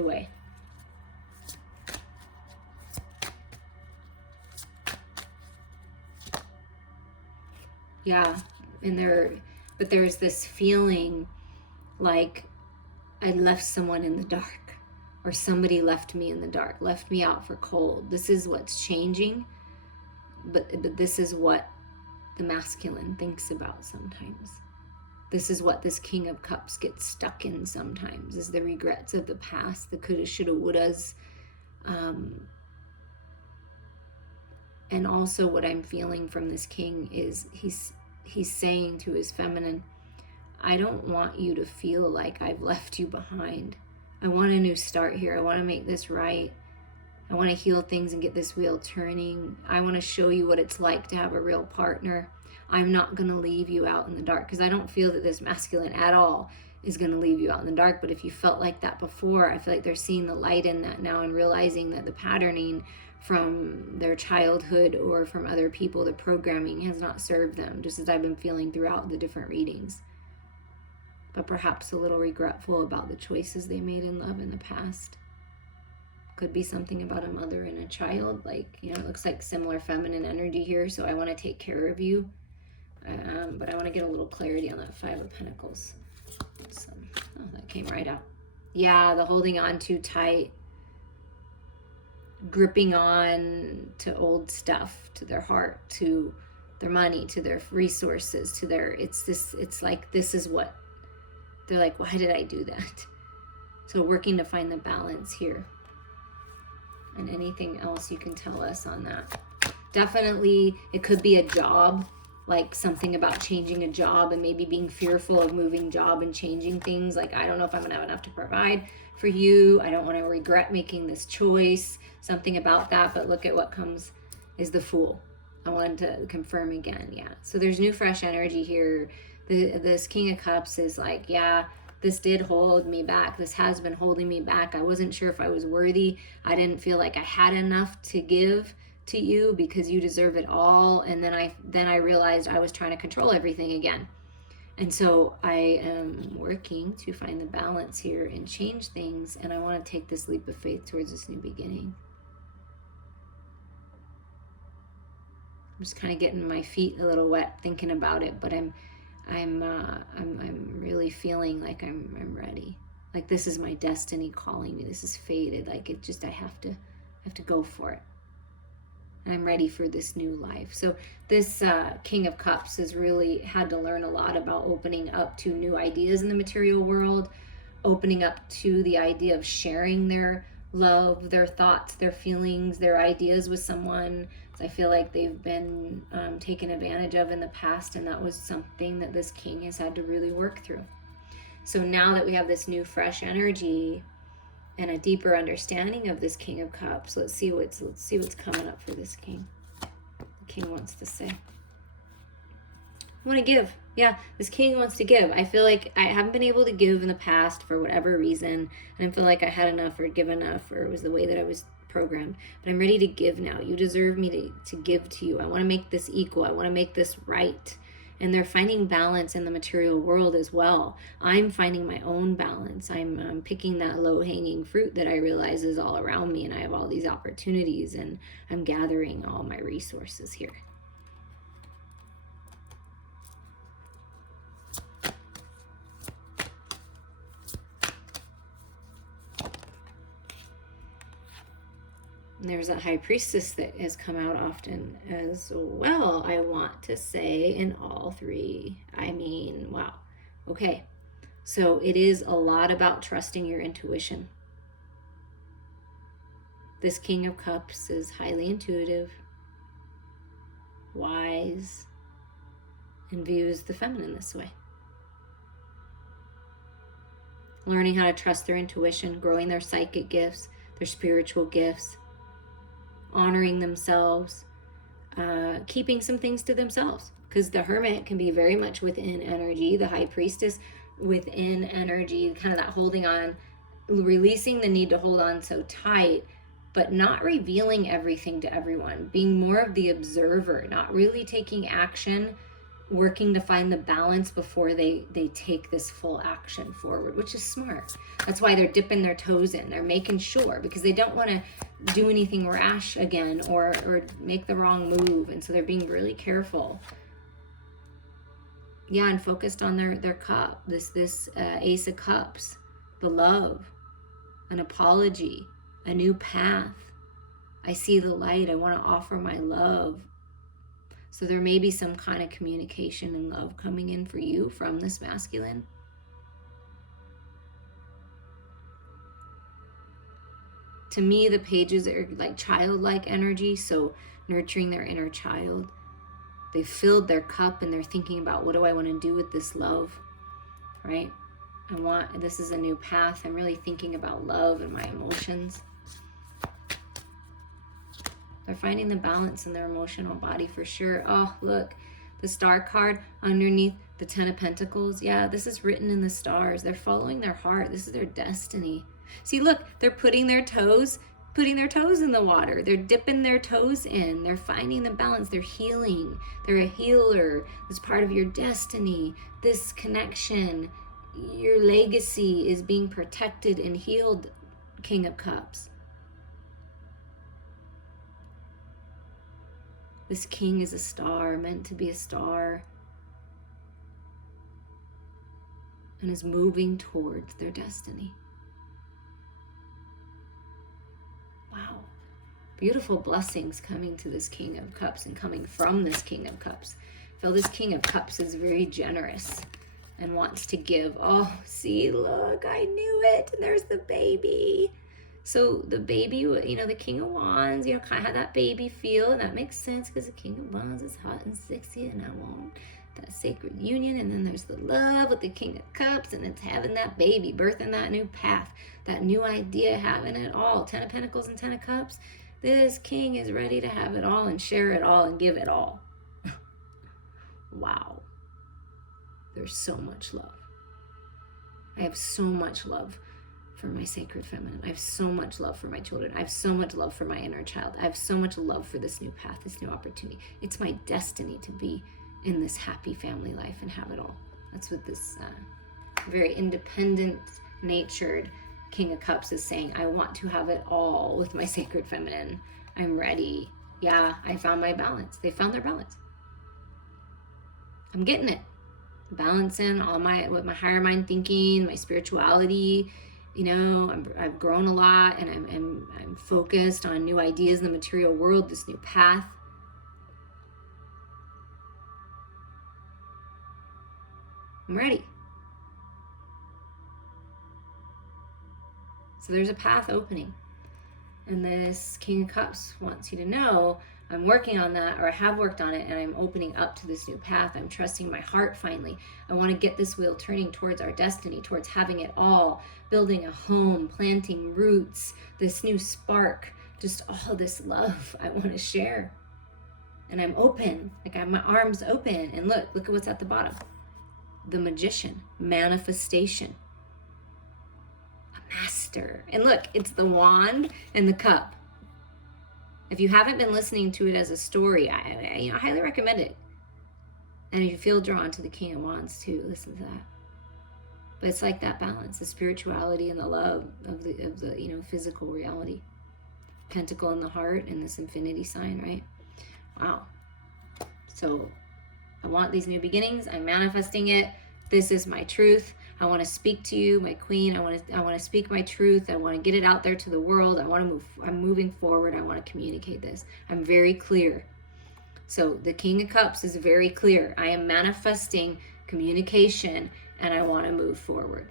way. Yeah, but there's this feeling like I left someone in the dark, or somebody left me in the dark, left me out for cold. This is what's changing, but this is what the masculine thinks about sometimes. This is what this King of Cups gets stuck in sometimes, is the regrets of the past, the coulda, shoulda, wouldas. And also what I'm feeling from this king is he's saying to his feminine, I don't want you to feel like I've left you behind. I want a new start here. I want to make this right. I want to heal things and get this wheel turning. I want to show you what it's like to have a real partner. I'm not going to leave you out in the dark, because I don't feel that this masculine at all is going to leave you out in the dark. But if you felt like that before, I feel like they're seeing the light in that now and realizing that the patterning from their childhood or from other people, the programming has not served them, just as I've been feeling throughout the different readings. But perhaps a little regretful about the choices they made in love in the past. Could be something about a mother and a child, like, you know, it looks like similar feminine energy here, so I want to take care of you. But I want to get a little clarity on that Five of Pentacles. So, oh, that came right out. Yeah, the holding on too tight, gripping on to old stuff, to their heart, to their money, to their resources, to their, it's like, this is what, they're like, why did I do that? So working to find the balance here. And anything else you can tell us on that. Definitely, it could be a job, like something about changing a job and maybe being fearful of moving job and changing things. Like, I don't know if I'm going to have enough to provide for you. I don't want to regret making this choice. Something about that. But look at what comes is the Fool. I wanted to confirm again. Yeah. So there's new, fresh energy here. This King of Cups is like, yeah, this did hold me back. This has been holding me back. I wasn't sure if I was worthy. I didn't feel like I had enough to give to you because you deserve it all. And then I realized I was trying to control everything again. And so I am working to find the balance here and change things. And I want to take this leap of faith towards this new beginning. I'm just kind of getting my feet a little wet thinking about it, but I'm really feeling like I'm ready. Like this is my destiny calling me. This is fated. Like it just, I have to go for it. And I'm ready for this new life. So this King of Cups has really had to learn a lot about opening up to new ideas in the material world, opening up to the idea of sharing their love, their thoughts, their feelings, their ideas with someone. So I feel like they've been taken advantage of in the past, and that was something that this king has had to really work through. So now that we have this new fresh energy and a deeper understanding of this King of Cups, let's see what's coming up for this king. The king wants to say, I want to give. Yeah, this king wants to give. I feel like I haven't been able to give in the past for whatever reason. I didn't feel like I had enough or give enough, or it was the way that I was programmed. But I'm ready to give now. You deserve me to give to you. I want to make this equal. I want to make this right. And they're finding balance in the material world as well. I'm finding my own balance. I'm picking that low-hanging fruit that I realize is all around me, and I have all these opportunities, and I'm gathering all my resources here. And there's a High Priestess that has come out often as well, I want to say, in all three. I mean, wow. Okay, so it is a lot about trusting your intuition. This King of Cups is highly intuitive, wise, and views the feminine this way. Learning how to trust their intuition, growing their psychic gifts, their spiritual gifts, honoring themselves, keeping some things to themselves, because the Hermit can be very much within energy, the High Priestess within energy, kind of that holding on, releasing the need to hold on so tight, but not revealing everything to everyone, being more of the observer, not really taking action, working to find the balance before they take this full action forward, which is smart. That's why they're dipping their toes in. They're making sure, because they don't want to do anything rash again or make the wrong move. And so they're being really careful. Yeah, and focused on their cup, this Ace of Cups, the love, an apology, a new path. I see the light. I want to offer my love. So there may be some kind of communication and love coming in for you from this masculine. To me, the pages are like childlike energy, so nurturing their inner child. They filled their cup and they're thinking about, what do I want to do with this love, right? This is a new path. I'm really thinking about love and my emotions. They're finding the balance in their emotional body for sure. Oh, look, the Star card underneath the Ten of Pentacles. Yeah, this is written in the stars. They're following their heart. This is their destiny. See, look, they're putting their toes in the water. They're dipping their toes in. They're finding the balance. They're healing. They're a healer. It's part of your destiny. This connection, your legacy is being protected and healed, King of Cups. This king is a star, meant to be a star, and is moving towards their destiny. Wow. Beautiful blessings coming to this King of Cups and coming from this King of Cups. I feel this King of Cups is very generous and wants to give. Oh, see, look, I knew it. And there's the baby. So the baby, the King of Wands, kind of had that baby feel, and that makes sense because the King of Wands is hot and sexy, and I want that sacred union. And then there's the love with the King of Cups, and it's having that baby, birthing that new path, that new idea, having it all. 10 of Pentacles and 10 of Cups. This king is ready to have it all and share it all and give it all. Wow. There's so much love. I have so much love for my sacred feminine. I have so much love for my children. I have so much love for my inner child. I have so much love for this new path, this new opportunity. It's my destiny to be in this happy family life and have it all. That's what this very independent natured King of Cups is saying. I want to have it all with my sacred feminine. I'm ready. Yeah, I found my balance. They found their balance. I'm getting it. Balancing with my higher mind thinking, my spirituality. I've grown a lot, and I'm focused on new ideas in the material world, this new path. I'm ready. So there's a path opening. And this King of Cups wants you to know, I'm working on that, or I have worked on it, and I'm opening up to this new path. I'm trusting my heart finally. I want to get this wheel turning towards our destiny, towards having it all, building a home, planting roots, this new spark, just all this love I want to share. And I'm open, like I have my arms open. And look at what's at the bottom. The Magician, manifestation. A master. And look, it's the wand and the cup. If you haven't been listening to it as a story, I highly recommend it. And if you feel drawn to the King of Wands too, listen to that. But it's like that balance, the spirituality and the love of the physical reality. Pentacle in the heart and this infinity sign, right? Wow. So I want these new beginnings. I'm manifesting it. This is my truth. I want to speak to you, my queen. I want to speak my truth. I want to get it out there to the world. I'm moving forward. I want to communicate this. I'm very clear. So the King of Cups is very clear. I am manifesting communication, and I want to move forward.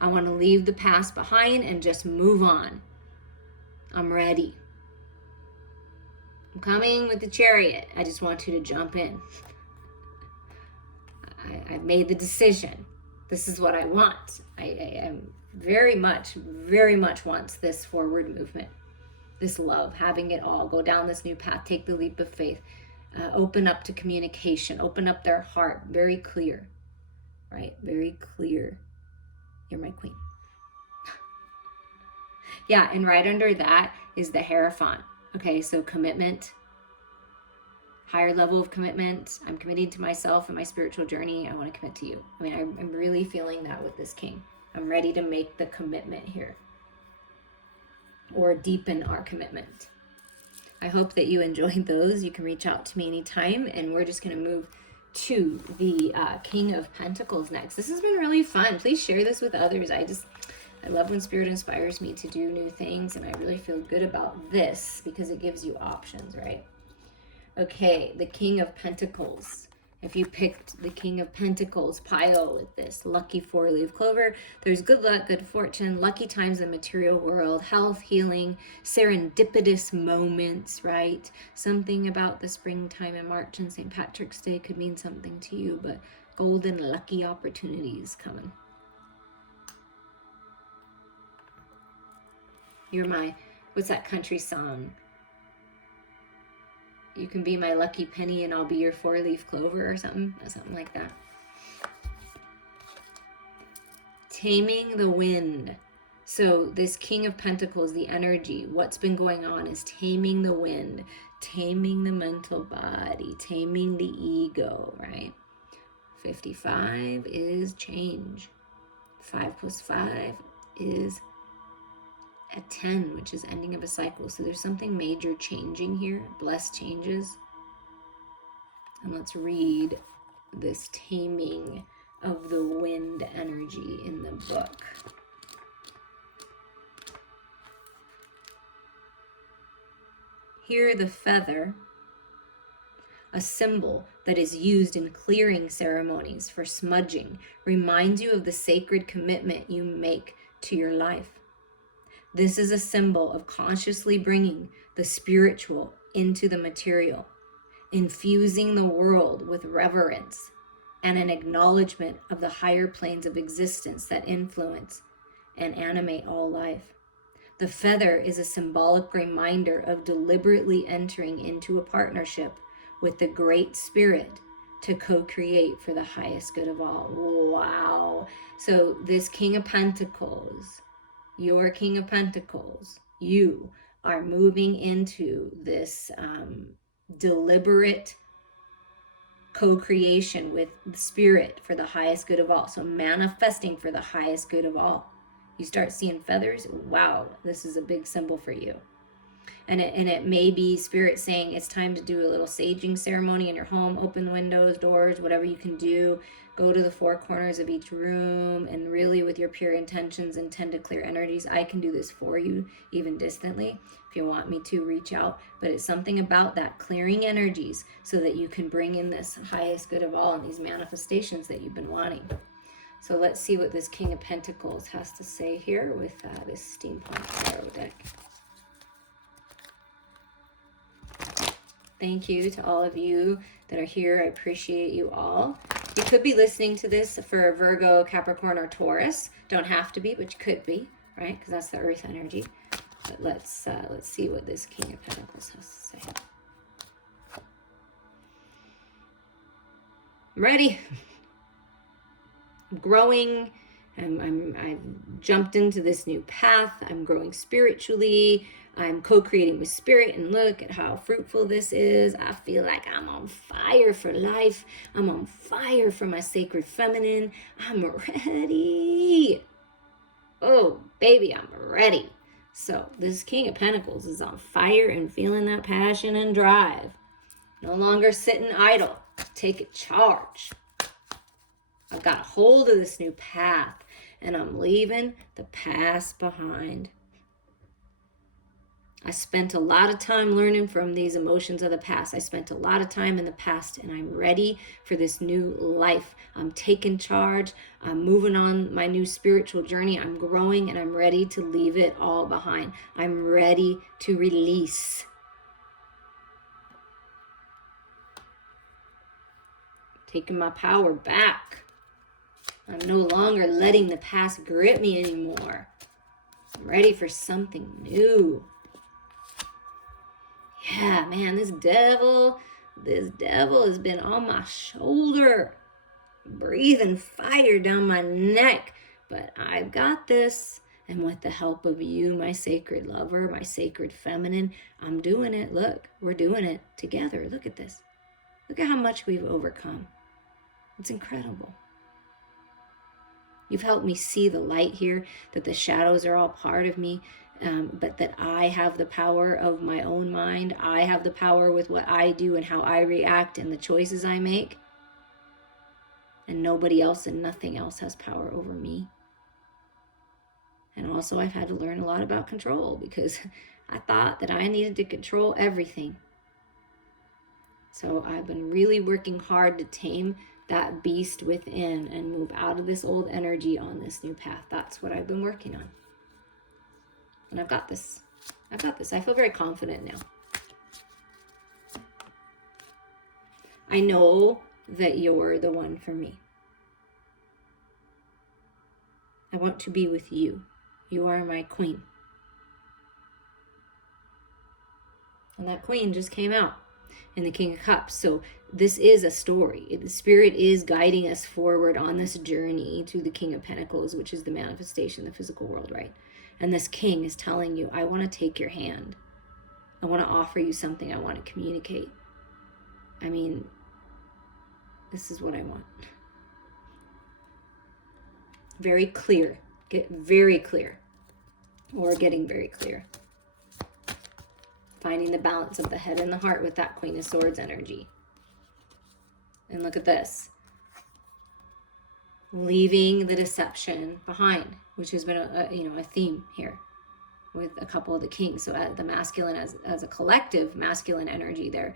I want to leave the past behind and just move on. I'm ready. I'm coming with the Chariot. I just want you to jump in. I've made the decision. This is what I want. I am very much wants this forward movement, this love, having it all, go down this new path, take the leap of faith, open up to communication, open up their heart, very clear, right? Very clear. You're my queen. Yeah, and right under that is the Hierophant. Okay, so commitment, higher level of commitment. I'm committing to myself and my spiritual journey. I want to commit to you. I mean, I'm really feeling that with this king. I'm ready to make the commitment here, or deepen our commitment. I hope that you enjoyed those. You can reach out to me anytime, and we're just going to move to the King of Pentacles next. This has been really fun. Please share this with others. I love when Spirit inspires me to do new things, and I really feel good about this because it gives you options, right? Okay, the King of Pentacles. If you picked the King of Pentacles pile with this lucky 4-leaf clover, there's good luck, good fortune, lucky times in the material world, health, healing, serendipitous moments, right? Something about the springtime in March and St. Patrick's Day could mean something to you, but golden lucky opportunities coming. You're my, what's that country song? You can be my lucky penny and I'll be your 4-leaf clover or something like that. Taming the wind. So this King of Pentacles, the energy, what's been going on is taming the wind, taming the mental body, taming the ego, right? 55 is change. 5 plus 5 is at 10, which is ending of a cycle. So there's something major changing here, blessed changes. And let's read this taming of the wind energy in the book. Here the feather, a symbol that is used in clearing ceremonies for smudging, reminds you of the sacred commitment you make to your life. This is a symbol of consciously bringing the spiritual into the material, infusing the world with reverence and an acknowledgement of the higher planes of existence that influence and animate all life. The feather is a symbolic reminder of deliberately entering into a partnership with the Great Spirit to co-create for the highest good of all. Wow. So this King of Pentacles, your King of Pentacles, you are moving into this deliberate co-creation with the Spirit for the highest good of all. So manifesting for the highest good of all. You start seeing feathers, wow, this is a big symbol for you. And it may be Spirit saying it's time to do a little saging ceremony in your home, open the windows, doors, whatever you can do. Go to the 4 corners of each room and really with your pure intentions intend to clear energies. I can do this for you, even distantly. If you want me to, reach out. But it's something about that, clearing energies so that you can bring in this highest good of all and these manifestations that you've been wanting. So let's see what this King of Pentacles has to say here with this Steampunk Tarot deck. Thank you to all of you that are here. I appreciate you all. You could be listening to this for Virgo, Capricorn, or Taurus. Don't have to be, but you could be, right? Because that's the earth energy. But let's see what this King of Pentacles has to say. I'm ready. I'm growing. I've jumped into this new path. I'm growing spiritually. I'm co-creating with Spirit, and look at how fruitful this is. I feel like I'm on fire for life. I'm on fire for my sacred feminine. I'm ready. Oh, baby, I'm ready. So this King of Pentacles is on fire and feeling that passion and drive. No longer sitting idle. Take charge. I've got a hold of this new path, and I'm leaving the past behind. I spent a lot of time learning from these emotions of the past. I spent a lot of time in the past, and I'm ready for this new life. I'm taking charge. I'm moving on my new spiritual journey. I'm growing, and I'm ready to leave it all behind. I'm ready to release. Taking my power back. I'm no longer letting the past grip me anymore. I'm ready for something new. Yeah, man, this devil has been on my shoulder, breathing fire down my neck, but I've got this. And with the help of you, my sacred lover, my sacred feminine, I'm doing it. Look, we're doing it together. Look at this. Look at how much we've overcome. It's incredible. You've helped me see the light here, that the shadows are all part of me, but that I have the power of my own mind. I have the power with what I do and how I react and the choices I make. And nobody else and nothing else has power over me. And also I've had to learn a lot about control because I thought that I needed to control everything. So I've been really working hard to tame that beast within and move out of this old energy on this new path. That's what I've been working on. And I've got this. I've got this. I feel very confident now. I know that you're the one for me. I want to be with you. You are my queen. And that queen just came out in the King of Cups. So this is a story. The Spirit is guiding us forward on this journey to the King of Pentacles, which is the manifestation, the physical world, right? And this king is telling you, I want to take your hand. I want to offer you something. I want to communicate. I mean, this is what I want. Very clear. Get very clear. Or getting very clear. Finding the balance of the head and the heart with that Queen of Swords energy. And look at this. Leaving the deception behind, which has been a theme here with a couple of the kings. So the masculine as a collective masculine energy, they're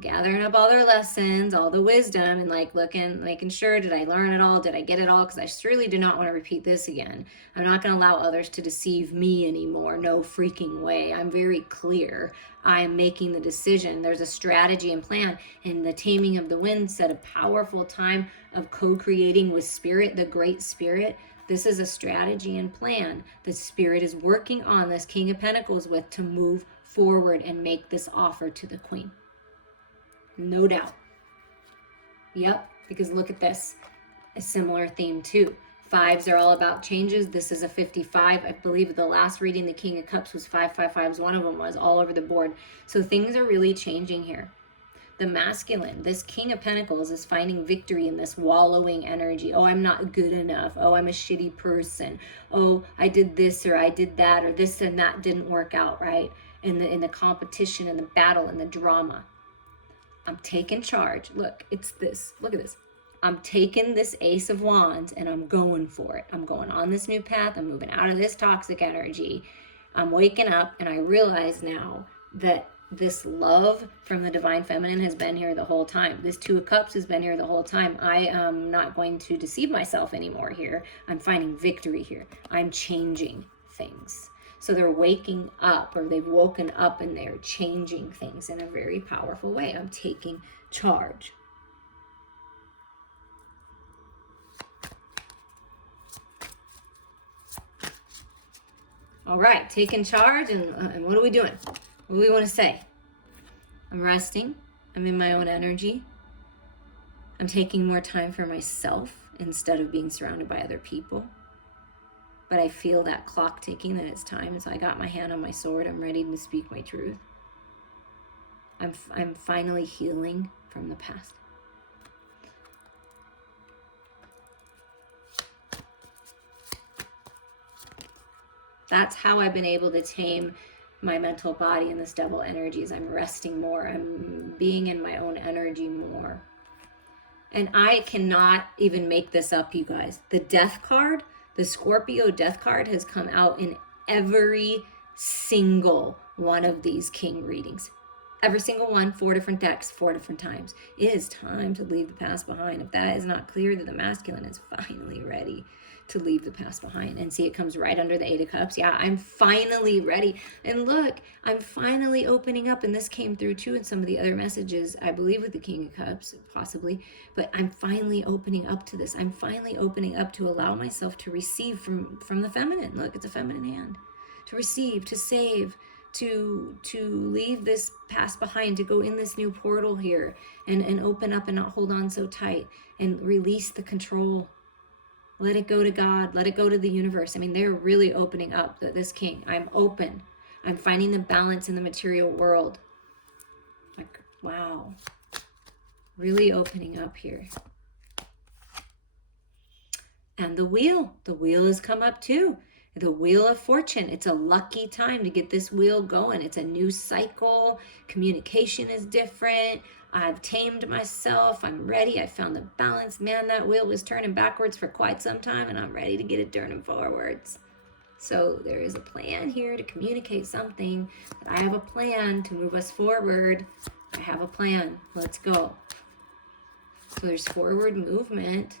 gathering up all their lessons, all the wisdom, and like making sure, did I learn it all? Did I get it all? Because I surely do not want to repeat this again. I'm not going to allow others to deceive me anymore. No freaking way. I'm very clear. I am making the decision. There's a strategy and plan. And the Taming of the Wind said a powerful time of co-creating with Spirit, the Great Spirit. This is a strategy and plan that Spirit is working on this King of Pentacles with to move forward and make this offer to the Queen. No doubt. Yep, because look at this. A similar theme too. Fives are all about changes. This is a 55. I believe the last reading, the King of Cups, was 555. One of them was all over the board. So things are really changing here. The masculine, this King of Pentacles, is finding victory in this wallowing energy. Oh, I'm not good enough. Oh, I'm a shitty person. Oh, I did this or I did that or this and that didn't work out, right? In the competition and the battle and the drama. I'm taking charge. Look, it's this. Look at this. I'm taking this Ace of Wands and I'm going for it. I'm going on this new path. I'm moving out of this toxic energy. I'm waking up and I realize now that this love from the Divine Feminine has been here the whole time. This Two of Cups has been here the whole time. I am not going to deceive myself anymore here. I'm finding victory here. I'm changing things. So they're waking up, or they've woken up and they're changing things in a very powerful way. I'm taking charge. All right, taking charge, and what are we doing? What do we want to say? I'm resting. I'm in my own energy. I'm taking more time for myself instead of being surrounded by other people. But I feel that clock ticking, that it's time. So I got my hand on my sword. I'm ready to speak my truth. I'm finally healing from the past. That's how I've been able to tame my mental body and this devil energies. I'm resting more. I'm being in my own energy more. And I cannot even make this up, you guys. The Death card, the Scorpio Death card, has come out in every single one of these king readings. Every single one, 4 different decks, 4 different times. It is time to leave the past behind. If that is not clear, that the masculine is finally ready to leave the past behind. And see, it comes right under the 8 of Cups. Yeah, I'm finally ready. And look, I'm finally opening up. And this came through too in some of the other messages, I believe with the King of Cups, possibly. But I'm finally opening up to this. I'm finally opening up to allow myself to receive from the feminine. Look, it's a feminine hand. To receive, to save, to leave this past behind, to go in this new portal here and open up and not hold on so tight and release the control. Let it go to God. Let it go to the universe. I mean, they're really opening up, this king. I'm open. I'm finding the balance in the material world. Like, wow. Really opening up here. And the wheel has come up too. The Wheel of Fortune. It's a lucky time to get this wheel going. It's a new cycle. Communication is different. I've tamed myself. I'm ready. I found the balance. Man, that wheel was turning backwards for quite some time, and I'm ready to get it turning forwards. So there is a plan here to communicate something. I have a plan to move us forward. I have a plan. Let's go. So there's forward movement.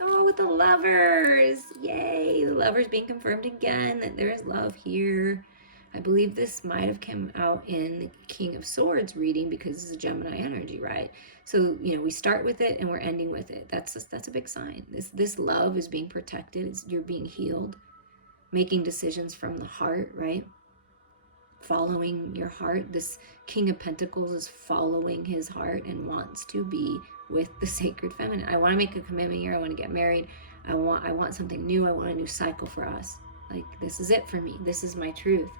Oh, with the Lovers. Yay. The Lovers being confirmed again that there is love here. I believe this might have come out in the King of Swords reading because it's a Gemini energy, right? So, you know, we start with it and we're ending with it. That's a big sign. This love is being protected. You're being healed. Making decisions from the heart, right? Following your heart. This King of Pentacles is following his heart and wants to be with the sacred feminine. I want to make a commitment here. I want to get married. I want something new. I want a new cycle for us. Like, this is it for me. This is my truth.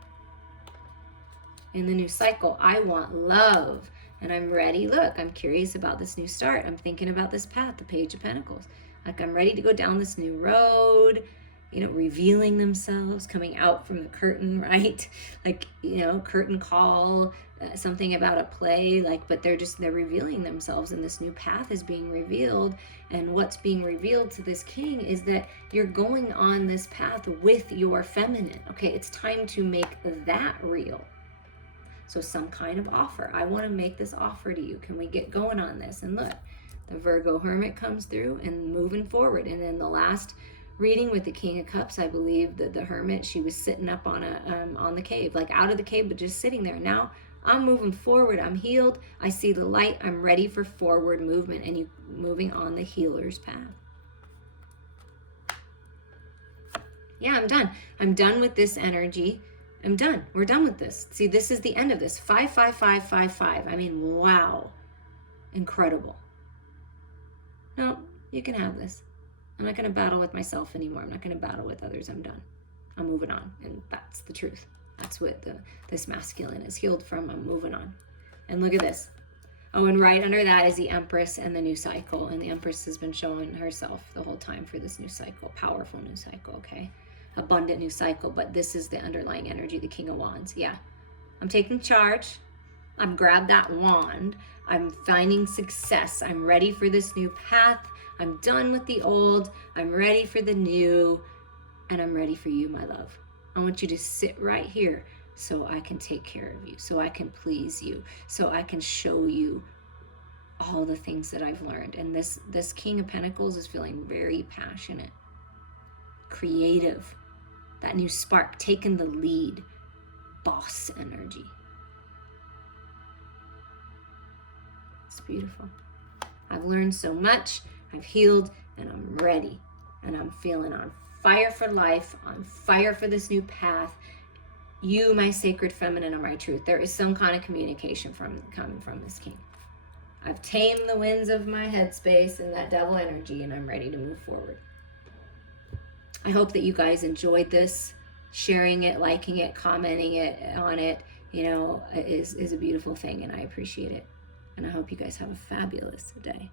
In the new cycle, I want love. And I'm ready. Look, I'm curious about this new start. I'm thinking about this path, the Page of Pentacles. Like, I'm ready to go down this new road. You know, revealing themselves, coming out from the curtain, right? Like, you know, curtain call, something about a play, like, but they're revealing themselves, and this new path is being revealed. And what's being revealed to this king is that you're going on this path with your feminine. Okay, it's time to make that real. So some kind of offer. I want to make this offer to you. Can we get going on this? And look, the Virgo Hermit comes through and moving forward. And then the last reading with the King of Cups, I believe that the Hermit, she was sitting up on the cave, like out of the cave, but just sitting there. Now I'm moving forward. I'm healed. I see the light. I'm ready for forward movement, and you moving on the healer's path. Yeah, I'm done. I'm done with this energy. I'm done. We're done with this. See, this is the end of this. 5, 5, 5, 5, 5. I mean, wow. Incredible. No, you can have this. I'm not going to battle with myself anymore. I'm not going to battle with others. I'm done. I'm moving on. And that's the truth. That's what this masculine is healed from. I'm moving on. And look at this. Oh, and right under that is the Empress and the new cycle. And the Empress has been showing herself the whole time for this new cycle. Powerful new cycle, okay? Abundant new cycle. But this is the underlying energy, the King of Wands. Yeah. I'm taking charge. I've grabbed that wand. I'm finding success. I'm ready for this new path. I'm done with the old. I'm ready for the new. And I'm ready for you, my love. I want you to sit right here so I can take care of you, so I can please you, so I can show you all the things that I've learned. And this King of Pentacles is feeling very passionate, creative, that new spark, taking the lead, boss energy. It's beautiful. I've learned so much. I've healed, and I'm ready. And I'm feeling on fire for life, on fire for this new path. You, my sacred feminine, are my truth. There is some kind of communication coming from this king. I've tamed the winds of my headspace and that devil energy, and I'm ready to move forward. I hope that you guys enjoyed this. Sharing it, liking it, commenting it on it, you know, is a beautiful thing, and I appreciate it. And I hope you guys have a fabulous day.